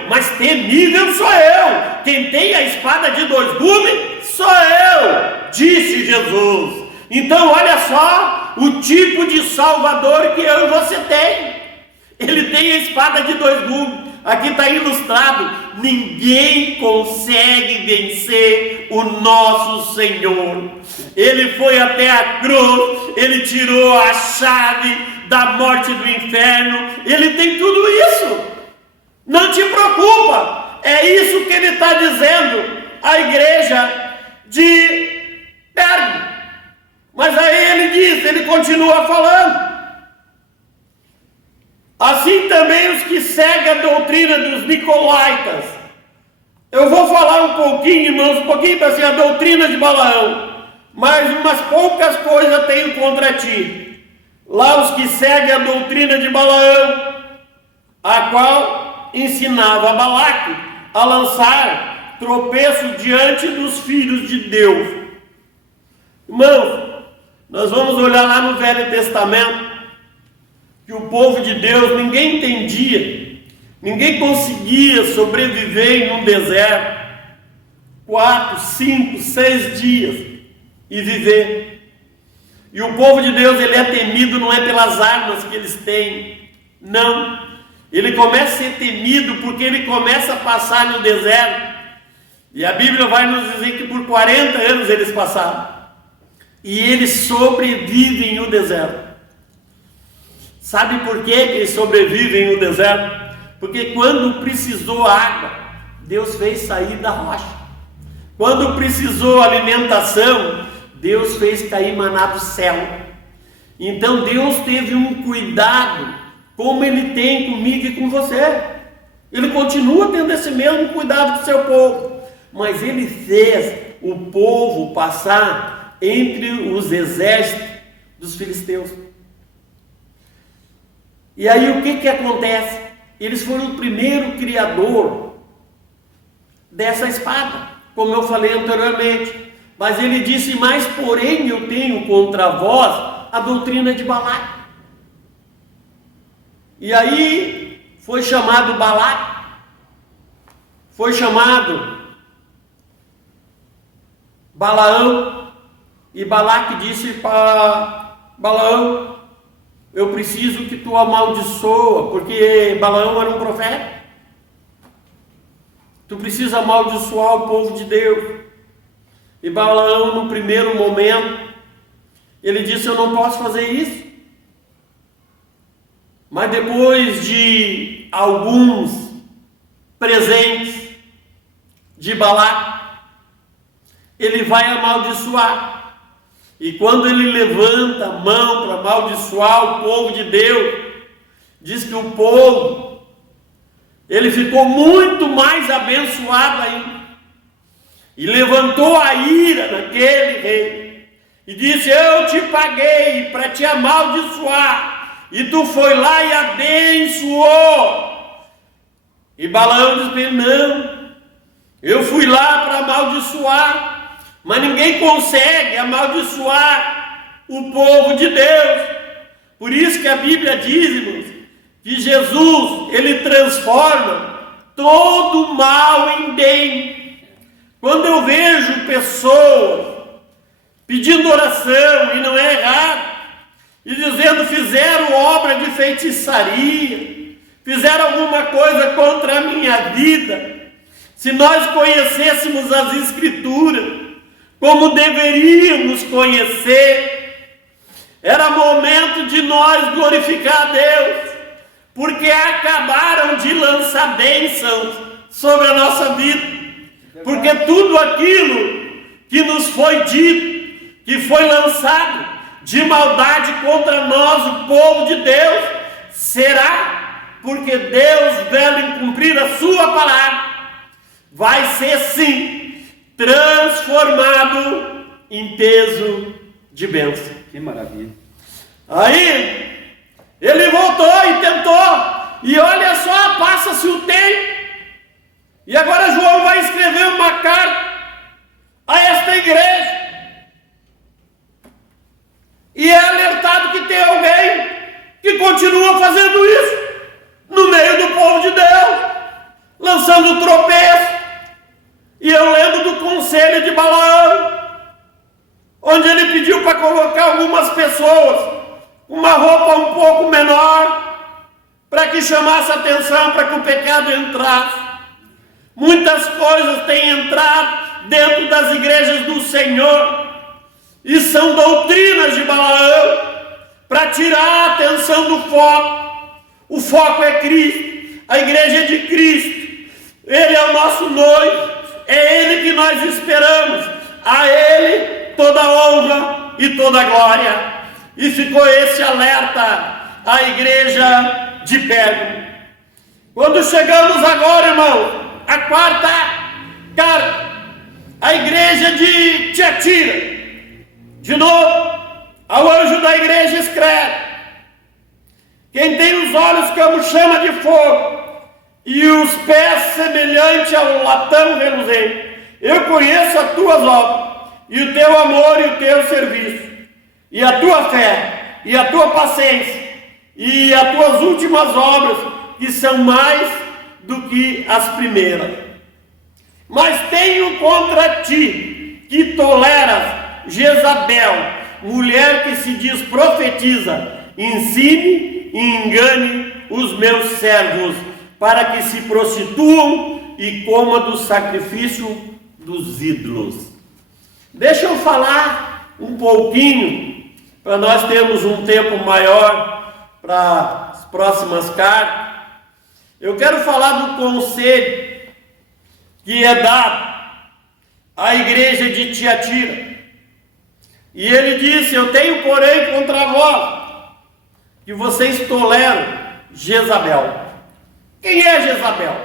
mas temível sou eu. Quem tem a espada de 2 gumes sou eu, disse Jesus. Então olha só o tipo de Salvador que eu e você tem. Ele tem a espada de 2 gumes. Aqui está ilustrado: ninguém consegue vencer o nosso Senhor. Ele foi até a cruz, ele tirou a chave da morte do inferno, ele tem tudo isso. Não te preocupa, é isso que ele está dizendo à igreja de Pérgamo. Mas aí ele diz, ele continua falando: assim também os que seguem a doutrina dos nicolaítas. Eu vou falar um pouquinho, irmãos, um pouquinho assim, a doutrina de Balaão, mas umas poucas coisas tenho contra ti. Lá os que seguem a doutrina de Balaão, a qual ensinava a Balaque a lançar tropeço diante dos filhos de Deus. Irmãos, nós vamos olhar lá no Velho Testamento, que o povo de Deus, ninguém entendia, ninguém conseguia sobreviver em um deserto 4, 5, 6 dias e viver. E o povo de Deus, ele é temido não é pelas armas que eles têm, não. Ele começa a ser temido porque ele começa a passar no deserto. E a Bíblia vai nos dizer que por 40 anos eles passaram. E eles sobrevivem no deserto. Sabe por que eles sobrevivem no deserto? Porque quando precisou água, Deus fez sair da rocha. Quando precisou alimentação, Deus fez cair maná do céu. Então Deus teve um cuidado, como Ele tem comigo e com você. Ele continua tendo esse mesmo cuidado do seu povo. Mas Ele fez o povo passar entre os exércitos dos filisteus. E aí o que acontece? Eles foram o primeiro criador dessa espada, como eu falei anteriormente. Mas ele disse, mas porém eu tenho contra vós a doutrina de Balaque. E aí foi chamado Balaque, foi chamado Balaão, e Balaque disse para Balaão, eu preciso que tu amaldiçoa, porque Balaão era um profeta. Tu precisa amaldiçoar o povo de Deus. E Balaão, no primeiro momento, ele disse, eu não posso fazer isso. Mas depois de alguns presentes de Balaque, ele vai amaldiçoar. E quando ele levanta a mão para amaldiçoar o povo de Deus, diz que o povo, ele ficou muito mais abençoado ainda. E levantou a ira naquele rei. E disse, eu te paguei para te amaldiçoar. E tu foi lá e abençoou. E Balaão disse, não, eu fui lá para amaldiçoar. Mas ninguém consegue amaldiçoar o povo de Deus. Por isso que a Bíblia diz, irmãos, que Jesus, ele transforma todo mal em bem. Quando eu vejo pessoas pedindo oração, e não é errado, e dizendo fizeram obra de feitiçaria, fizeram alguma coisa contra a minha vida, se nós conhecêssemos as Escrituras, como deveríamos conhecer, era momento de nós glorificar a Deus, porque acabaram de lançar bênçãos sobre a nossa vida. Porque tudo aquilo que nos foi dito, que foi lançado, de maldade contra nós, o povo de Deus? Será? Porque Deus, velo em cumprir a sua palavra, vai ser sim transformado em peso de bênção. Que maravilha. Aí ele voltou e tentou, e olha só, passa-se o tempo, e agora João vai escrever uma carta a esta igreja, e é alertado que tem alguém que continua fazendo isso no meio do povo de Deus, lançando tropeço. E eu lembro do conselho de Balaão, onde ele pediu para colocar algumas pessoas com uma roupa um pouco menor, para que chamasse atenção, para que o pecado entrasse. Muitas coisas têm entrado dentro das igrejas do Senhor, e são doutrinas de Balaão, para tirar a atenção do foco. O foco é Cristo, a igreja é de Cristo, Ele é o nosso noivo, é Ele que nós esperamos, a Ele toda honra e toda glória. E ficou esse alerta à igreja de Pérgamo. Quando chegamos agora, irmão, a quarta carta, a igreja de Tiatira, de novo, ao anjo da igreja escreve: quem tem os olhos como chama de fogo e os pés semelhante ao latão reluzente, eu conheço as tuas obras, e o teu amor e o teu serviço, e a tua fé, e a tua paciência, e as tuas últimas obras, que são mais do que as primeiras. Mas tenho contra ti que toleras Jezabel, mulher que se diz profetiza, ensine e engane os meus servos, para que se prostituam e comam do sacrifício dos ídolos. Deixa eu falar um pouquinho, para nós termos um tempo maior para as próximas cartas. Eu quero falar do conselho que é dado à igreja de Tiatira. E ele disse: eu tenho porém contra vós que vocês toleram Jezabel. Quem é Jezabel?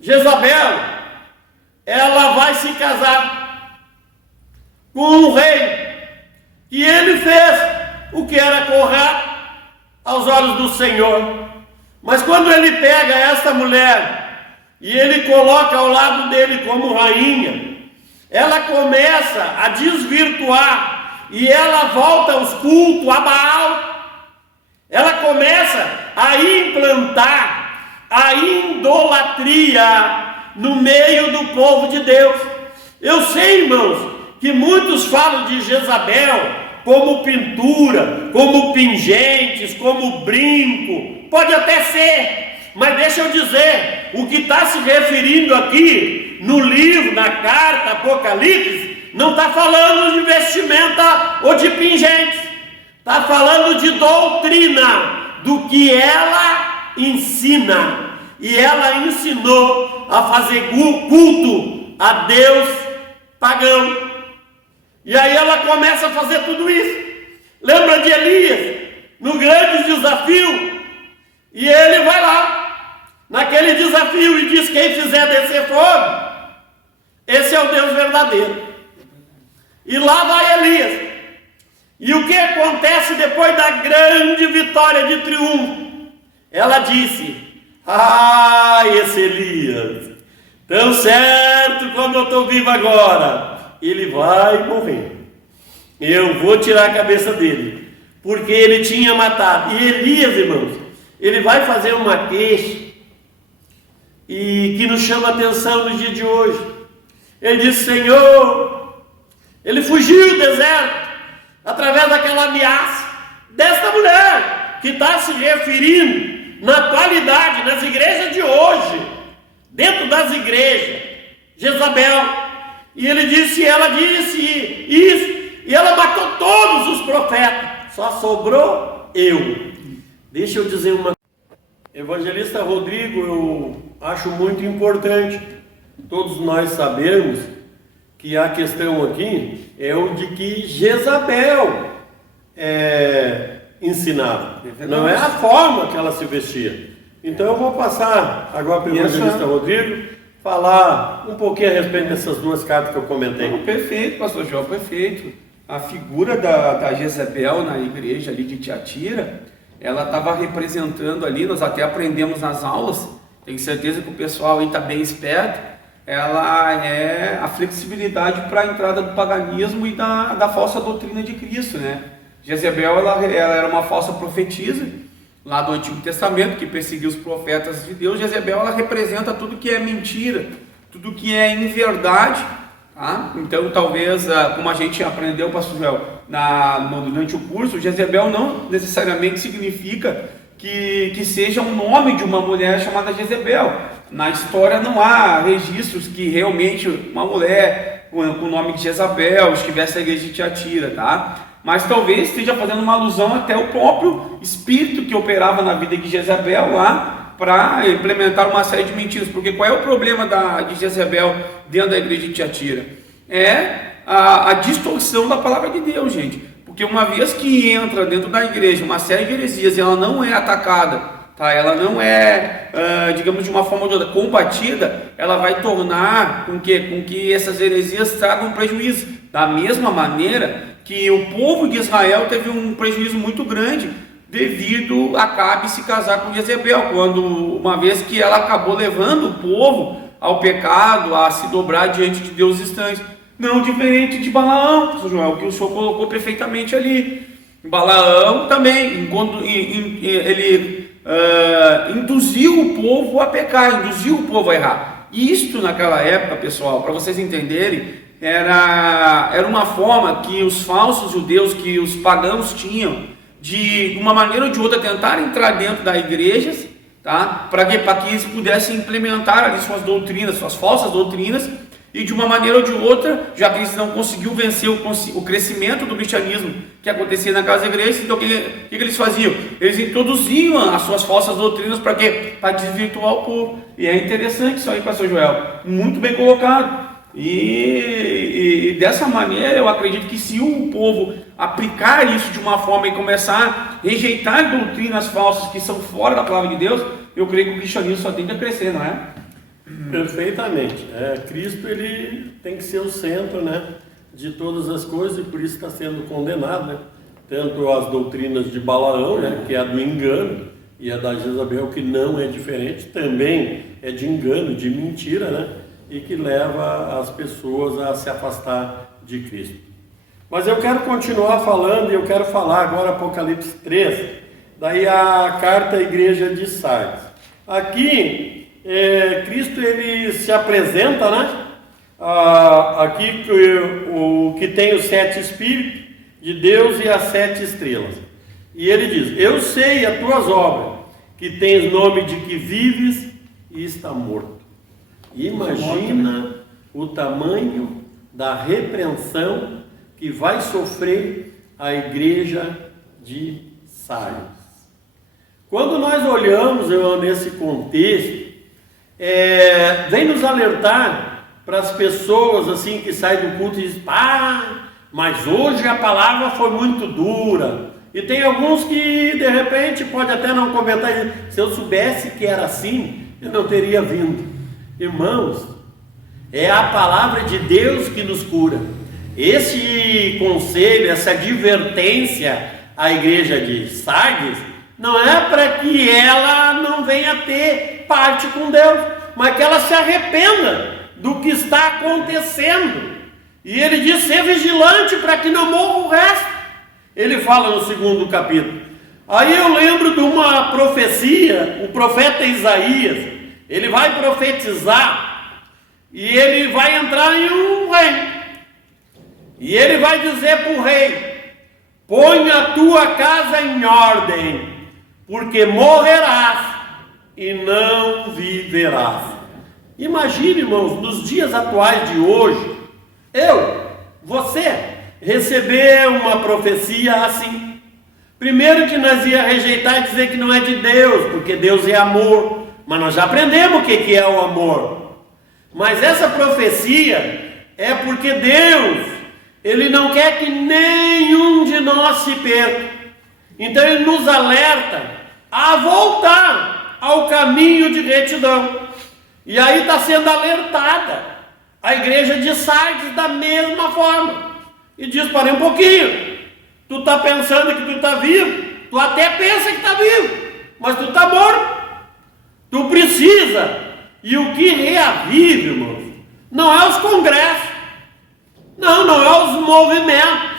Jezabel, ela vai se casar com um rei, e ele fez o que era correto aos olhos do Senhor. Mas quando ele pega essa mulher e ele coloca ao lado dele como rainha, ela começa a desvirtuar, e ela volta aos cultos a Baal. Ela começa a implantar a idolatria no meio do povo de Deus. Eu sei, irmãos, que muitos falam de Jezabel como pintura, como pingentes, como brinco. Pode até ser, mas deixa eu dizer, o que está se referindo aqui no livro, na carta Apocalipse, não está falando de vestimenta ou de pingentes, está falando de doutrina, do que ela ensina. E ela ensinou a fazer culto a Deus pagão. E aí ela começa a fazer tudo isso. Lembra de Elias, no grande desafio? E ele vai lá, naquele desafio, e diz: quem fizer descer fogo, esse é o Deus verdadeiro. E lá vai Elias. E o que acontece depois da grande vitória de triunfo? Ela disse: ah, esse Elias, tão certo como eu estou vivo agora, ele vai morrer. Eu vou tirar a cabeça dele, porque ele tinha matado. E Elias, irmãos, ele vai fazer uma queixa, e que nos chama a atenção no dia de hoje. Ele disse: Senhor, ele fugiu do deserto, através daquela ameaça desta mulher, que está se referindo na atualidade, nas igrejas de hoje, dentro das igrejas, Jezabel. E ele disse, ela disse isso, e ela matou todos os profetas, só sobrou eu. Deixa eu dizer uma coisa. Evangelista Rodrigo, eu acho muito importante todos nós sabermos que a questão aqui é o de que Jezabel ensinava, não é a forma que ela se vestia. Então eu vou passar agora para o evangelista Rodrigo falar um pouquinho a respeito dessas duas cartas que eu comentei. Não, perfeito, pastor João, perfeito. A figura da Jezebel na igreja ali de Tiatira, ela estava representando ali, nós até aprendemos nas aulas, tenho certeza que o pessoal aí está bem esperto, ela é a flexibilidade para a entrada do paganismo e da falsa doutrina de Cristo, né? Jezebel, ela era uma falsa profetisa, lá do Antigo Testamento, que perseguiu os profetas de Deus. Jezebel, ela representa tudo que é mentira, tudo que é inverdade, tá? Então, talvez, como a gente aprendeu, pastor Joel, durante o curso, Jezebel não necessariamente significa que seja um nome de uma mulher chamada Jezebel. Na história não há registros que realmente uma mulher com o nome de Jezabel estivesse na igreja de Tiatira, tá? Mas talvez esteja fazendo uma alusão até ao próprio espírito que operava na vida de Jezabel lá para implementar uma série de mentiras. Porque qual é o problema de Jezabel dentro da igreja de Tiatira? É a distorção da palavra de Deus, gente. Porque uma vez que entra dentro da igreja uma série de heresias e ela não é atacada, tá? Ela não é, digamos, de uma forma ou de outra combatida, ela vai tornar com que essas heresias tragam prejuízo. Da mesma maneira que o povo de Israel teve um prejuízo muito grande devido a Acabe se casar com Jezebel, uma vez que ela acabou levando o povo ao pecado, a se dobrar diante de deuses estranhos. Não diferente de Balaão, pastor João, que o senhor colocou perfeitamente ali. Balaão também, ele induziu o povo a pecar, induziu o povo a errar. Isto naquela época, pessoal, para vocês entenderem, era uma forma que os falsos judeus, que os pagãos tinham, de uma maneira ou de outra tentar entrar dentro das igrejas, tá? Para que eles pudessem implementar ali suas doutrinas, suas falsas doutrinas, e de uma maneira ou de outra, já que eles não conseguiu vencer o crescimento do cristianismo que acontecia naquelas igrejas, então o que eles faziam? Eles introduziam as suas falsas doutrinas para quê? Para desvirtuar o povo. E é interessante isso aí, pastor Joel, muito bem colocado. E dessa maneira eu acredito que se o povo aplicar isso de uma forma e começar a rejeitar doutrinas falsas que são fora da palavra de Deus, eu creio que o cristianismo só tende a crescer, não é? Perfeitamente. Cristo, ele tem que ser o centro, né, de todas as coisas, e por isso está sendo condenado, né? Tanto as doutrinas de Balaão, né, que é a do engano, e a da Jezabel, que não é diferente, também é de engano, de mentira, né? E que leva as pessoas a se afastar de Cristo. Mas eu quero continuar falando, e eu quero falar agora Apocalipse 3, daí a carta à igreja de Sardes. Aqui, Cristo, ele se apresenta, né? Aqui o que tem os 7 Espíritos de Deus e as 7 estrelas. E ele diz: eu sei as tuas obras, que tens nome de que vives e está morto. Imagina o tamanho da repreensão que vai sofrer a igreja de Sardes. Quando nós olhamos nesse contexto, vem nos alertar para as pessoas assim que saem do culto e dizem: mas hoje a palavra foi muito dura. E tem alguns que de repente pode até não comentar, se eu soubesse que era assim, eu não teria vindo. Irmãos, é a palavra de Deus que nos cura. Esse conselho, essa advertência à igreja de Sardes, não é para que ela não venha ter parte com Deus, mas que ela se arrependa do que está acontecendo. E ele diz: ser vigilante para que não morra o resto. Ele fala no 2º capítulo. Aí eu lembro de uma profecia, o profeta Isaías. Ele vai profetizar e ele vai entrar em um reino. E ele vai dizer para o rei: põe a tua casa em ordem, porque morrerás e não viverás. Imagine, irmãos, nos dias atuais de hoje, você, receber uma profecia assim. Primeiro que nós ia rejeitar e dizer que não é de Deus, porque Deus é amor. Mas nós já aprendemos o que é o amor. Mas essa profecia é porque Deus, Ele não quer que nenhum de nós se perca. Então ele nos alerta a voltar ao caminho de retidão. E aí está sendo alertada a igreja de Sardes da mesma forma. E diz: para um pouquinho, tu está pensando que tu está vivo, tu até pensa que está vivo, mas tu está morto. Tu precisa. E o que reavive, irmãos, não é os congressos, não é os movimentos.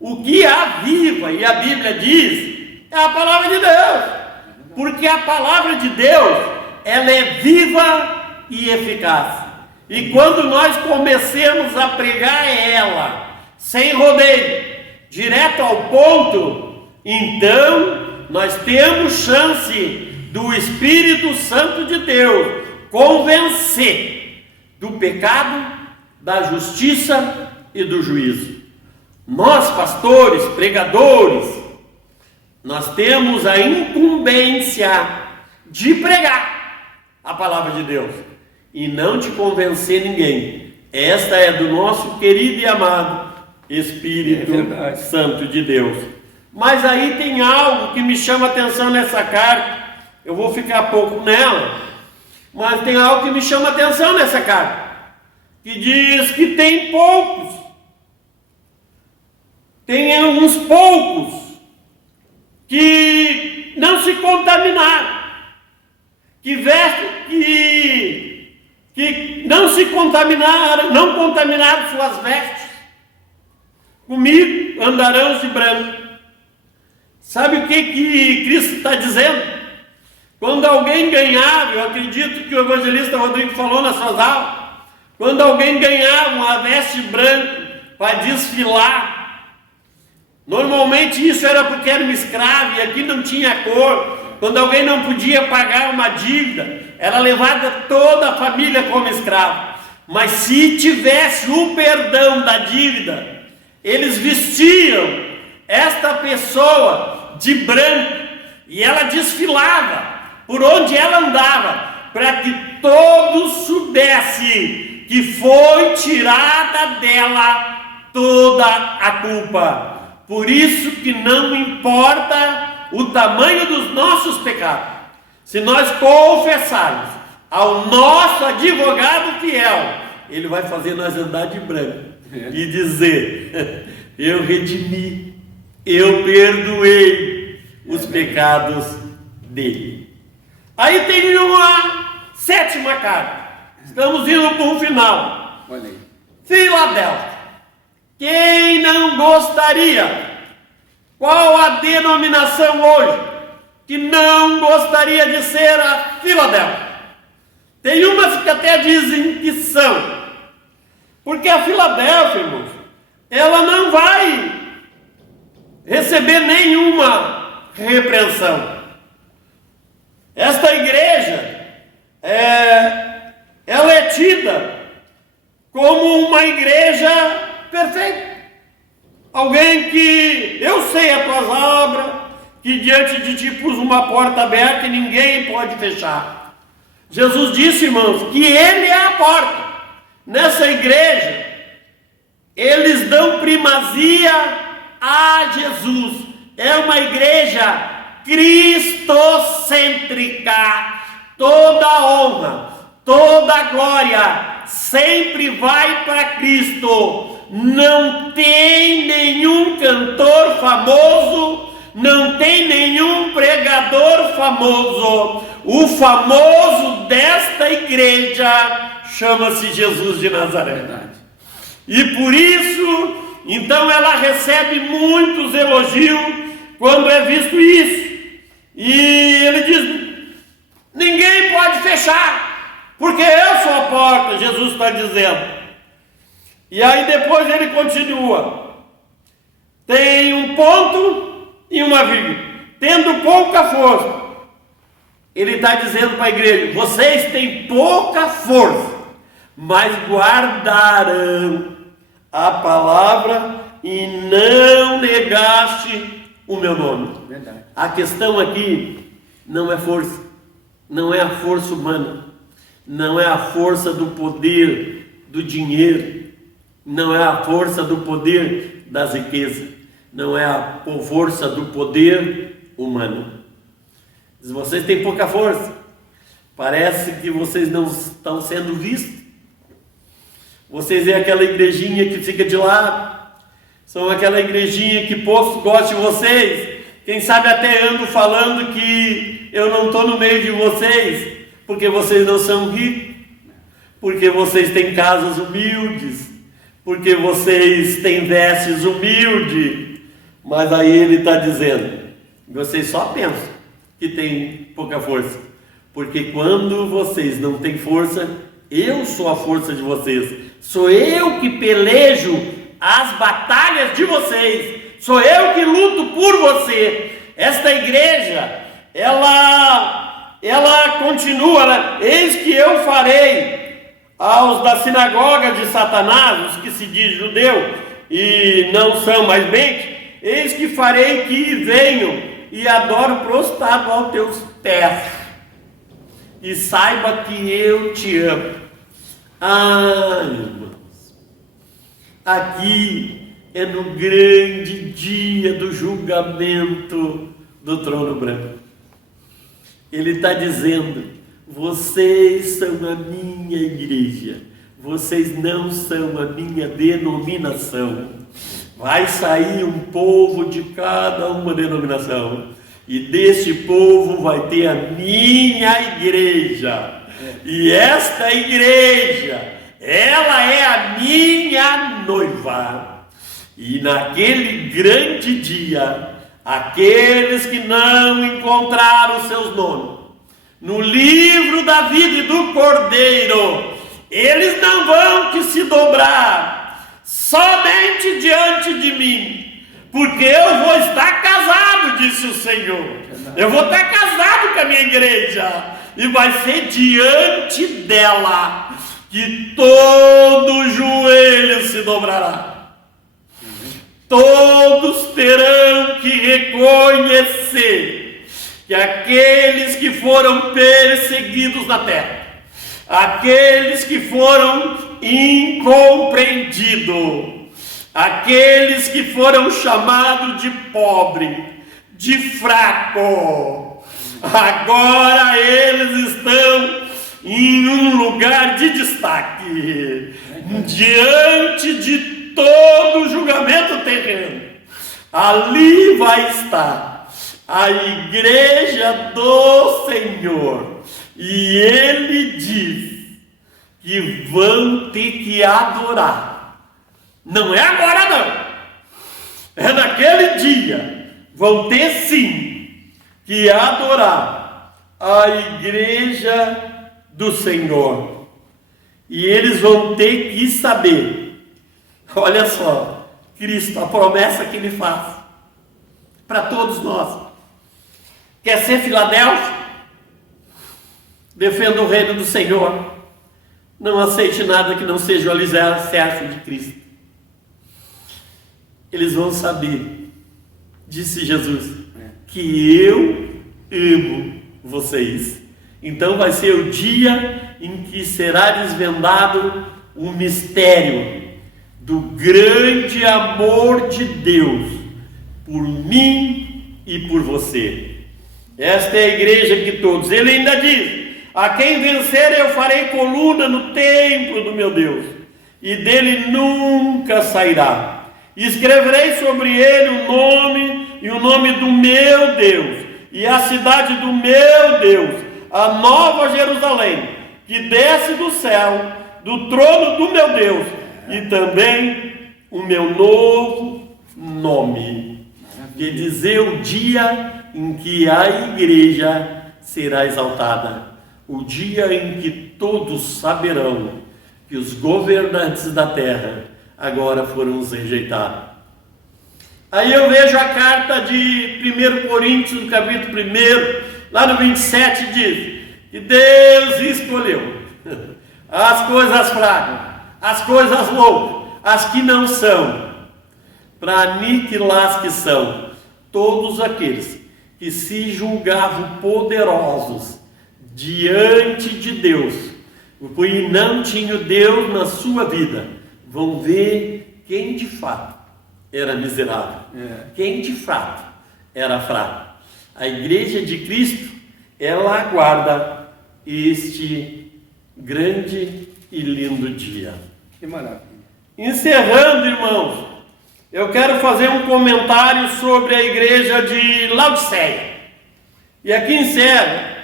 O que aviva, e a Bíblia diz, é a palavra de Deus. Porque a palavra de Deus, ela é viva e eficaz. E quando nós comecemos a pregar ela, sem rodeio, direto ao ponto, então nós temos chance do Espírito Santo de Deus convencer do pecado, da justiça e do juízo. Nós, pastores, pregadores, nós temos a incumbência de pregar a palavra de Deus e não de convencer ninguém. Esta é do nosso querido e amado Espírito Santo de Deus. Mas aí tem algo que me chama a atenção nessa carta. Eu vou ficar pouco nela, mas tem algo que me chama a atenção nessa carta, que diz que tem poucos, tem uns poucos que não se contaminaram, que não se contaminaram, não contaminaram suas vestes. Comigo andarão de branco. Sabe o que Cristo está dizendo? Quando alguém ganhava, eu acredito que o evangelista Rodrigo falou nas suas aulas, quando alguém ganhava uma veste branca para desfilar, normalmente isso era porque era um escravo e aqui não tinha cor. Quando alguém não podia pagar uma dívida, era levada toda a família como escravo. Mas se tivesse o perdão da dívida, eles vestiam esta pessoa de branco e ela desfilava por onde ela andava, para que todos soubessem que foi tirada dela toda a culpa. Por isso que não importa o tamanho dos nossos pecados, se nós confessarmos ao nosso advogado fiel, ele vai fazer nós andar de branco e dizer: eu redimi, eu perdoei os pecados dele. Aí tem uma sétima carta. Estamos indo para um final. Olha aí. Filadélfia. Quem não gostaria? Qual a denominação hoje que não gostaria de ser a Filadélfia? Tem umas que até dizem que são. Porque a Filadélfia, irmãos, ela não vai receber nenhuma repreensão. Esta igreja, ela é tida como uma igreja perfeita. Alguém que eu sei a tua obra, que diante de ti pus uma porta aberta e ninguém pode fechar. Jesus disse, irmãos, que Ele é a porta. Nessa igreja, eles dão primazia a Jesus. É uma igreja cristocêntrica. Toda honra, toda glória sempre vai para Cristo. Não tem nenhum cantor famoso, não tem nenhum pregador famoso. O famoso desta igreja chama-se Jesus de Nazaré. E por isso, então ela recebe muitos elogios quando é visto isso. E ele diz: ninguém pode fechar, porque eu sou a porta, Jesus está dizendo. E aí depois ele continua. Tem um ponto e uma vírgula. Tendo pouca força. Ele está dizendo para a igreja: vocês têm pouca força, mas guardarão a palavra e não negaste o meu nome. Verdade. A questão aqui não é força, não é a força humana, não é a força do poder, do dinheiro, não é a força do poder das riquezas, não é a força do poder humano. Diz, vocês têm pouca força, parece que vocês não estão sendo vistos. Vocês é aquela igrejinha que fica de lado, são aquela igrejinha que poucos gostam de vocês. Quem sabe até ando falando que eu não estou no meio de vocês, porque vocês não são ricos, porque vocês têm casas humildes, porque vocês têm vestes humildes. Mas aí ele está dizendo, vocês só pensam que tem pouca força, porque quando vocês não têm força, eu sou a força de vocês, sou eu que pelejo as batalhas de vocês, sou eu que luto por você. Esta igreja, ela continua, eis que eu farei aos da sinagoga de Satanás, os que se diz judeu e não são mais bem, eis que farei que venham e adoro prostrado aos teus pés, e saiba que eu te amo. Irmãos, aqui é no grande dia do julgamento do trono branco. Ele está dizendo, vocês são a minha igreja, vocês não são a minha denominação. Vai sair um povo de cada uma denominação, e deste povo vai ter a minha igreja, e esta igreja, ela é a minha noiva. E naquele grande dia, aqueles que não encontraram seus nomes no livro da vida e do Cordeiro, eles não vão que se dobrar somente diante de mim, porque eu vou estar casado, disse o Senhor. Eu vou estar casado com a minha igreja, e vai ser diante dela que todo joelho se dobrará. Todos terão que reconhecer que aqueles que foram perseguidos na terra, aqueles que foram incompreendidos, aqueles que foram chamados de pobre, de fraco, agora eles estão em um lugar de destaque, diante de todo o julgamento terreno. Ali vai estar a igreja do Senhor, e ele diz que vão ter que adorar. Não é agora não, é naquele dia. Vão ter sim que adorar a igreja do Senhor, e eles vão ter que saber. Olha só, Cristo, a promessa que ele faz para todos nós. Quer ser Filadélfia? Defenda o reino do Senhor. Não aceite nada que não seja o alicerce de Cristo. Eles vão saber, disse Jesus, que eu amo vocês. Então vai ser o dia em que será desvendado o mistério do grande amor de Deus por mim e por você. Esta é a igreja que todos. Ele ainda diz, a quem vencer eu farei coluna no templo do meu Deus, e dele nunca sairá. Escreverei sobre ele o nome e o nome do meu Deus, e a cidade do meu Deus, a nova Jerusalém, que desce do céu, do trono do meu Deus, e também o meu novo nome. Quer dizer, o dia em que a igreja será exaltada, o dia em que todos saberão que os governantes da terra agora foram os rejeitados. Aí eu vejo a carta de 1 Coríntios, no capítulo 1, lá no 27, diz que Deus escolheu as coisas fracas, as coisas loucas, as que não são, para aniquilar as que são, todos aqueles que se julgavam poderosos diante de Deus, e não tinham Deus na sua vida. vão ver quem de fato era miserável, quem de fato era fraco. A igreja de Cristo, ela aguarda este grande e lindo dia. Que maravilha. Encerrando, irmãos, eu quero fazer um comentário sobre a igreja de Laodiceia. E aqui encerro.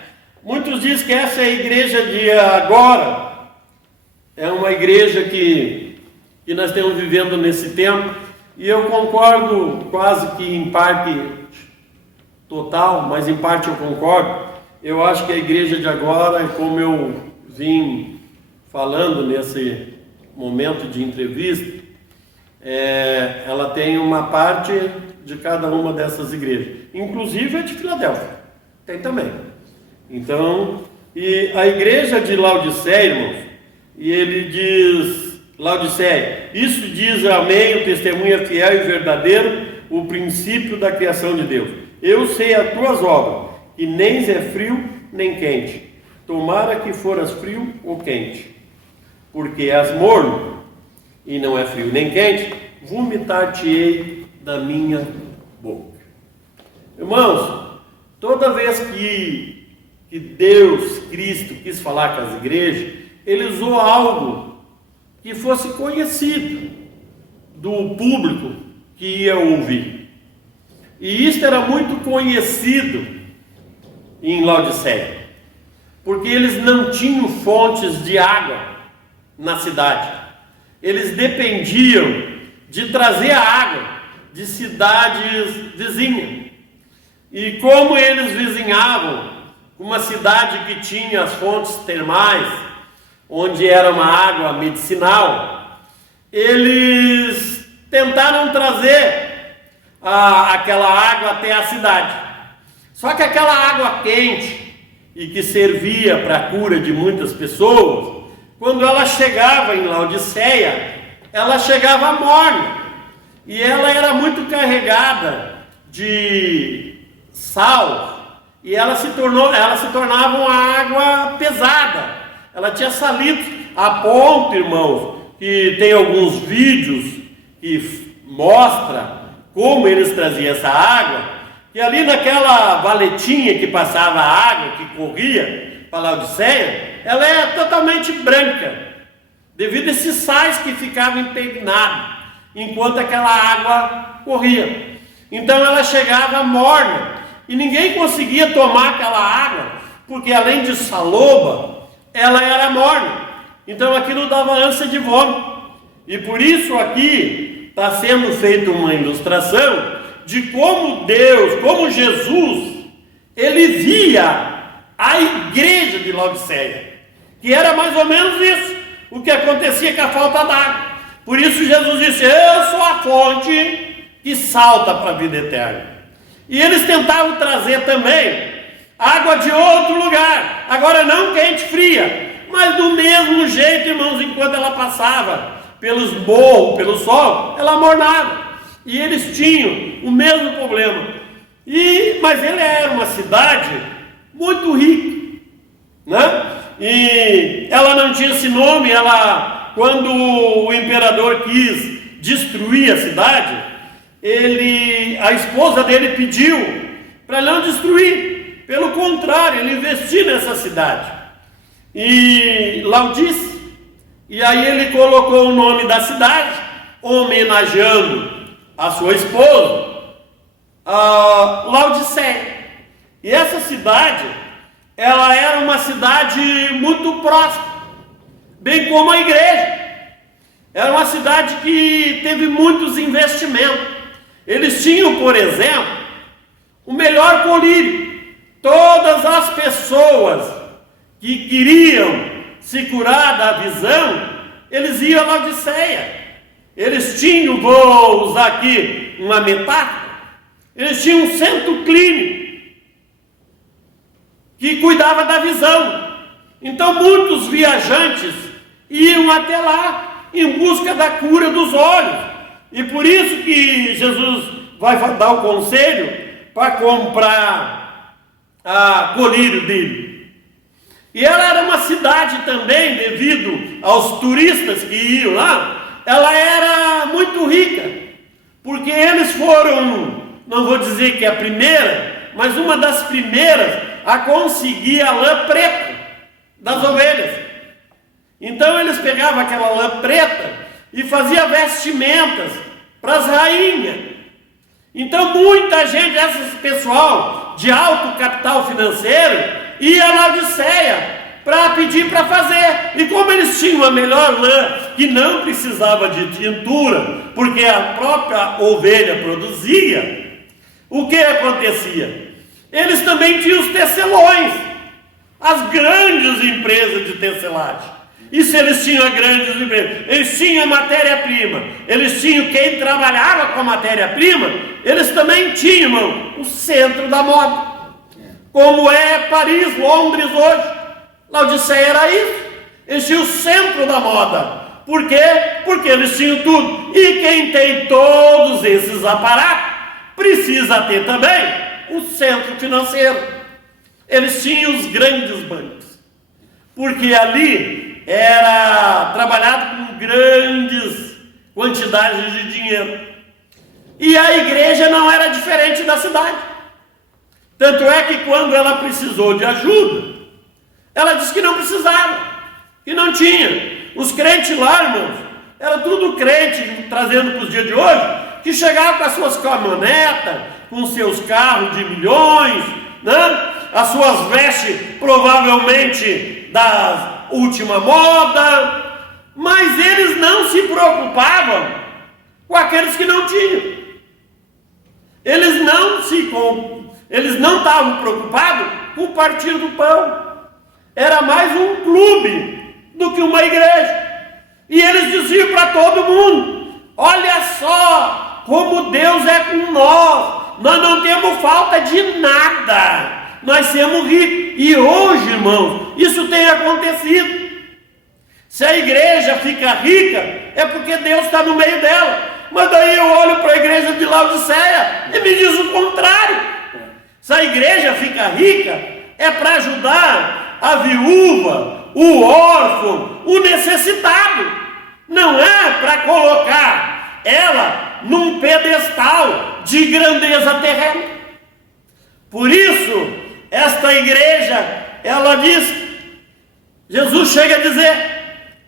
Muitos dizem que essa é a igreja de agora. É uma igreja que nós estamos vivendo nesse tempo. E eu concordo quase que em parte total, mas em parte eu concordo. Eu acho que a igreja de agora, como eu vim falando nesse momento de entrevista, ela tem uma parte de cada uma dessas igrejas, inclusive a de Filadélfia, tem também. Então, e a igreja de Laodiceia, irmãos, e ele diz, Laodiceia, isso diz amém, o testemunho é fiel e verdadeiro, o princípio da criação de Deus. Eu sei as tuas obras, que nem é frio nem quente. Tomara que foras frio ou quente, porque és morno e não é frio nem quente, vomitar-te-ei da minha boca. Irmãos, toda vez que Deus, Cristo, quis falar com as igrejas, ele usou algo que fosse conhecido do público que ia ouvir. E isso era muito conhecido em Laodiceia, porque eles não tinham fontes de água na cidade. Eles dependiam de trazer a água de cidades vizinhas. E como eles vizinhavam uma cidade que tinha as fontes termais, onde era uma água medicinal, eles tentaram trazer aquela água até a cidade. Só que aquela água quente e que servia para a cura de muitas pessoas, quando ela chegava em Laodiceia, ela chegava morna, e ela era muito carregada de sal, e ela se tornava uma água pesada, ela tinha salitre, a ponto, irmãos, que tem alguns vídeos que mostra como eles traziam essa água, e ali naquela valetinha que passava a água, que corria para Laodiceia, ela é totalmente branca, devido a esses sais que ficavam impregnados, enquanto aquela água corria. Então ela chegava morna, e ninguém conseguia tomar aquela água, porque além de saloba, ela era morna. Então aquilo dava ânsia de vômito. E por isso aqui está sendo feita uma ilustração de como Deus, como Jesus, ele via a igreja de Laodiceia, que era mais ou menos isso, o que acontecia com a falta d'água. Por isso Jesus disse: eu sou a fonte que salta para a vida eterna. E eles tentavam trazer também água de outro lugar, agora não quente, fria, mas do mesmo jeito, irmãos, enquanto ela passava pelos morros, pelo sol, ela mornava. E eles tinham o mesmo problema. Mas ele era uma cidade muito rica, né? E ela não tinha esse nome. Quando o imperador quis destruir a cidade, a esposa dele pediu para não destruir. Pelo contrário, ele investiu nessa cidade. E Laodice. E aí ele colocou o nome da cidade, homenageando a sua esposa, Laodiceia. E essa cidade, ela era uma cidade muito próspera, bem como a igreja. Era uma cidade que teve muitos investimentos. Eles tinham, por exemplo, o melhor colírio. Todas as pessoas que queriam se curar da visão, eles iam a Laodiceia. Eles tinham, vou usar aqui uma metáfora, eles tinham um centro clínico que cuidava da visão. Então muitos viajantes iam até lá em busca da cura dos olhos. E por isso que Jesus vai dar o conselho para comprar colírio dele. E ela era uma cidade também, devido aos turistas que iam lá, ela era muito rica, porque eles foram, não vou dizer que é a primeira, mas uma das primeiras a conseguir a lã preta das ovelhas. Então eles pegavam aquela lã preta e faziam vestimentas para as rainhas. Então muita gente, esse pessoal de alto capital financeiro, ia a Laodiceia para pedir para fazer. E como eles tinham a melhor lã, que não precisava de tintura, porque a própria ovelha produzia, o que acontecia? Eles também tinham os tecelões, as grandes empresas de tecelagem. E se eles tinham grandes empresas, eles tinham matéria-prima, eles tinham quem trabalhava com a matéria-prima, eles também tinham, irmão, o centro da moda. Como é Paris, Londres hoje. Laodiceia era isso. Eles tinham o centro da moda. Por quê? Porque eles tinham tudo. E quem tem todos esses aparatos, precisa ter também o centro financeiro. Eles tinham os grandes bancos. Porque ali era trabalhado com grandes quantidades de dinheiro. E a igreja não era diferente da cidade. Tanto é que quando ela precisou de ajuda, ela disse que não precisava, que não tinha. Os crentes lá, irmãos, era tudo crente, trazendo para os dias de hoje, que chegava com as suas caminhonetas, com seus carros de milhões, né? As suas vestes provavelmente da última moda, mas eles não se preocupavam com aqueles que não tinham. Eles não estavam preocupados com o partir do pão. Era mais um clube do que uma igreja. E eles diziam para todo mundo: olha só como Deus é com nós não temos falta de nada, nós somos ricos. E hoje, irmãos, isso tem acontecido. Se a igreja fica rica, é porque Deus está no meio dela. Mas daí eu olho para a igreja de Laodiceia e me diz o contrário. Se a igreja fica rica, é para ajudar a viúva, o órfão, o necessitado. Não é para colocar ela num pedestal de grandeza terrena. Por isso, esta igreja, ela diz, Jesus chega a dizer: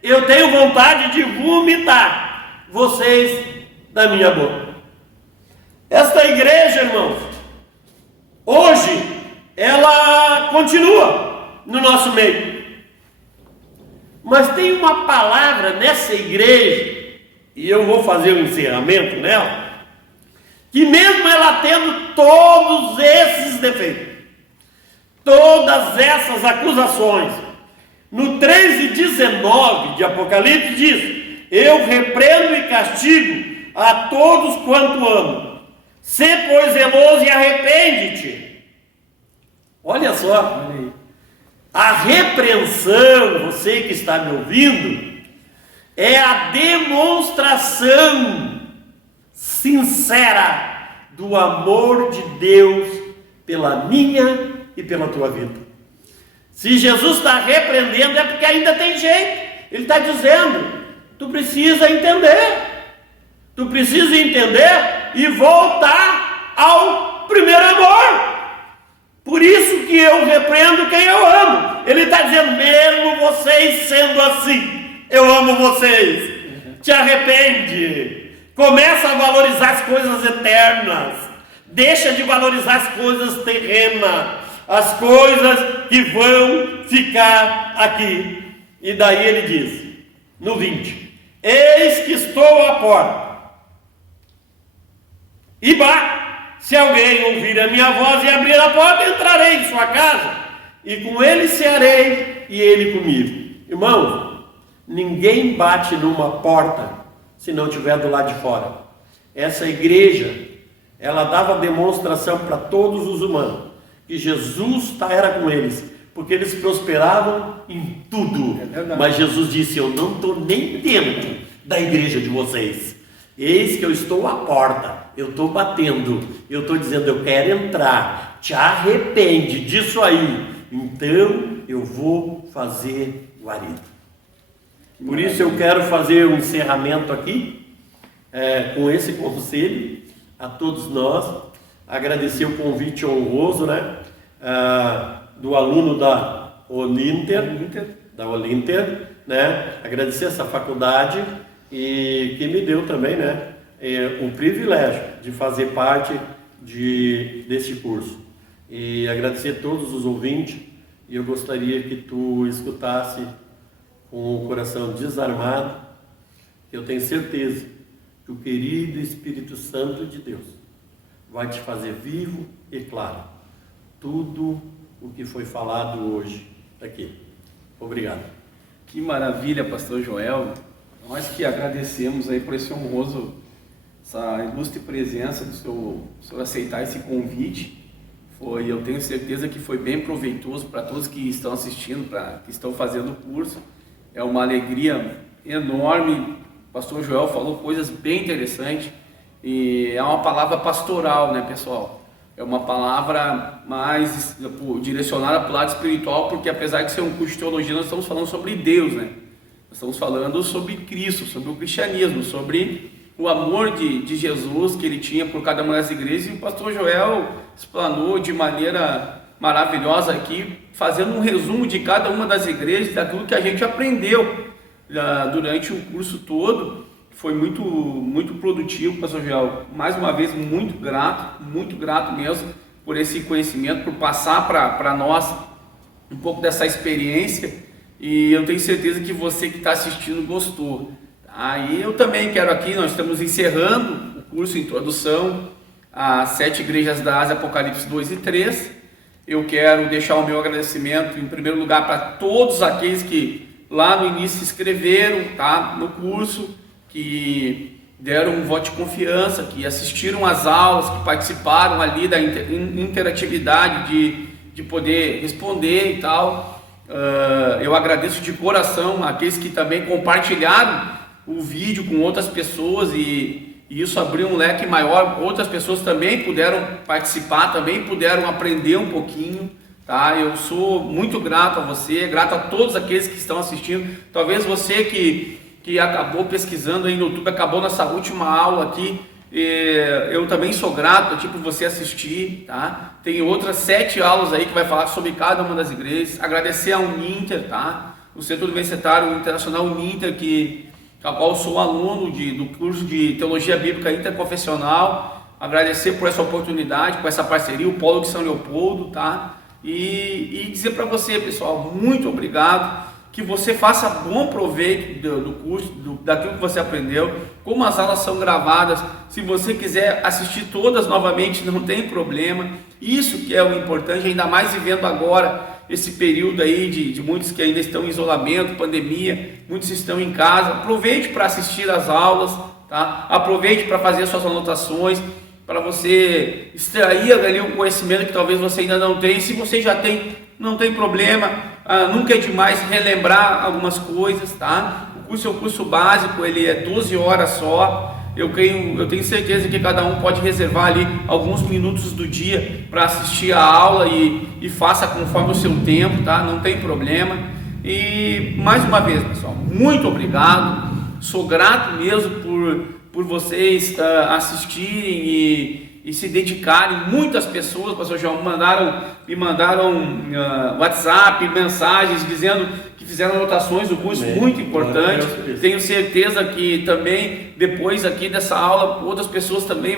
eu tenho vontade de vomitar vocês da minha boca. Esta igreja, irmãos, hoje, ela continua no nosso meio. Mas tem uma palavra nessa igreja, e eu vou fazer um encerramento nela, que mesmo ela tendo todos esses defeitos, todas essas acusações, no 13:19 de Apocalipse diz: eu repreendo e castigo a todos quanto amo. Sê, pois, zeloso e arrepende-te. Olha só, a repreensão, você que está me ouvindo, é a demonstração sincera do amor de Deus pela minha e pela tua vida. Se Jesus está repreendendo, é porque ainda tem jeito. Ele está dizendo: tu precisa entender. Tu precisa entender e voltar ao primeiro amor. Por isso que eu repreendo quem eu amo. Ele está dizendo: mesmo vocês sendo assim, eu amo vocês. Te arrepende. Começa a valorizar as coisas eternas. Deixa de valorizar as coisas terrenas, as coisas que vão ficar aqui. E daí ele diz, no 20: eis que estou à porta e bato. Se alguém ouvir a minha voz e abrir a porta, entrarei em sua casa, e com ele cearei, e ele comigo. Irmãos, ninguém bate numa porta se não estiver do lado de fora. Essa igreja, ela dava demonstração para todos os humanos que Jesus era com eles, porque eles prosperavam em tudo. Mas Jesus disse: eu não estou nem dentro da igreja de vocês. Eis que eu estou à porta, eu estou batendo, eu estou dizendo: eu quero entrar, te arrepende disso aí, então eu vou fazer guarida. Por isso eu quero fazer um encerramento aqui, com esse conselho a todos nós, agradecer o convite honroso, né, do aluno da Olinter, né, agradecer essa faculdade e que me deu também, né, o privilégio de fazer parte desse curso. E agradecer a todos os ouvintes, e eu gostaria que tu escutasse com o coração desarmado. Eu tenho certeza que o querido Espírito Santo de Deus vai te fazer vivo e claro tudo o que foi falado hoje aqui. Obrigado. Que maravilha, pastor Joel. Nós que agradecemos aí por esse honroso, essa ilustre presença do senhor aceitar esse convite. Eu tenho certeza que foi bem proveitoso para todos que estão assistindo, que estão fazendo o curso. É uma alegria enorme. O pastor Joel falou coisas bem interessantes e é uma palavra pastoral, né, pessoal? É uma palavra mais direcionada para o lado espiritual, porque apesar de ser um curso de teologia, nós estamos falando sobre Deus, né? Nós estamos falando sobre Cristo, sobre o cristianismo, sobre o amor de Jesus que ele tinha por cada uma das igrejas, e o pastor Joel explanou de maneira maravilhosa aqui, fazendo um resumo de cada uma das igrejas, daquilo que a gente aprendeu durante o curso todo. Foi muito produtivo, pastor Joel. Mais uma vez, muito grato mesmo por esse conhecimento, por passar para nós um pouco dessa experiência, e eu tenho certeza que você que está assistindo gostou. Aí eu também quero aqui, nós estamos encerrando o curso Introdução às 7 Igrejas da Ásia, Apocalipse 2 e 3. Eu quero deixar o meu agradecimento, em primeiro lugar, para todos aqueles que lá no início se inscreveram, tá, no curso, que deram um voto de confiança, que assistiram às aulas, que participaram ali da interatividade de poder responder e tal. Eu agradeço de coração aqueles que também compartilharam o vídeo com outras pessoas, e isso abriu um leque maior. Outras pessoas também puderam participar, também puderam aprender um pouquinho, tá? Eu sou muito grato a você, grato a todos aqueles que estão assistindo. Talvez você que acabou pesquisando aí no YouTube, acabou nessa última aula aqui, eu também sou grato por você assistir, tá? Tem outras 7 aulas aí que vai falar sobre cada uma das igrejas. Agradecer ao Uninter, tá? O Centro Universitário Internacional Uninter, a qual eu sou aluno do curso de Teologia Bíblica Interconfessional. Agradecer por essa oportunidade, por essa parceria, o Polo de São Leopoldo, tá? E dizer para você, pessoal, muito obrigado, que você faça bom proveito do curso, daquilo que você aprendeu. Como as aulas são gravadas, se você quiser assistir todas novamente, não tem problema. Isso que é o importante, ainda mais vivendo agora esse período aí de muitos que ainda estão em isolamento, pandemia, muitos estão em casa. Aproveite para assistir às aulas, tá? Aproveite para fazer suas anotações, para você extrair ali um conhecimento que talvez você ainda não tenha. Se você já tem, não tem problema, nunca é demais relembrar algumas coisas, tá? O curso é um curso básico, ele é 12 horas só. Eu tenho certeza que cada um pode reservar ali alguns minutos do dia para assistir a aula e faça conforme o seu tempo, tá? Não tem problema. E mais uma vez, pessoal, muito obrigado. Sou grato mesmo por vocês assistirem e se dedicarem. Muitas pessoas, pastor João, me mandaram WhatsApp, mensagens dizendo que fizeram anotações do curso, muito importante. Tenho certeza que também depois aqui dessa aula outras pessoas também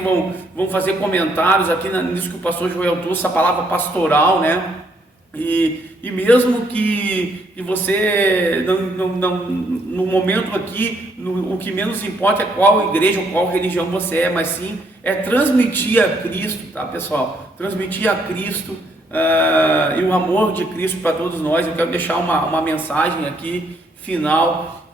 vão fazer comentários aqui nisso que o pastor Joel trouxe, a palavra pastoral, né? E mesmo que você no momento aqui, o que menos importa é qual igreja ou qual religião você é, mas sim é transmitir a Cristo, tá, pessoal? Transmitir a Cristo e o amor de Cristo para todos nós. Eu quero deixar uma mensagem aqui final,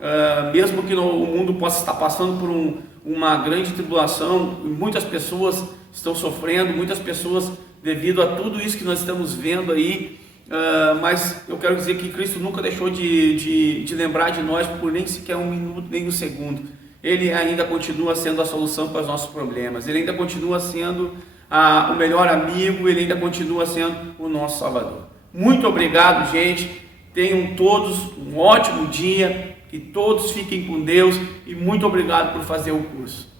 mesmo que o mundo possa estar passando por uma grande tribulação, muitas pessoas estão sofrendo, muitas pessoas devido a tudo isso que nós estamos vendo aí. Mas eu quero dizer que Cristo nunca deixou de lembrar de nós por nem sequer um minuto, nem um segundo. Ele ainda continua sendo a solução para os nossos problemas, Ele ainda continua sendo o melhor amigo, Ele ainda continua sendo o nosso Salvador. Muito obrigado, gente. Tenham todos um ótimo dia, Que todos fiquem com Deus e muito obrigado por fazer o curso.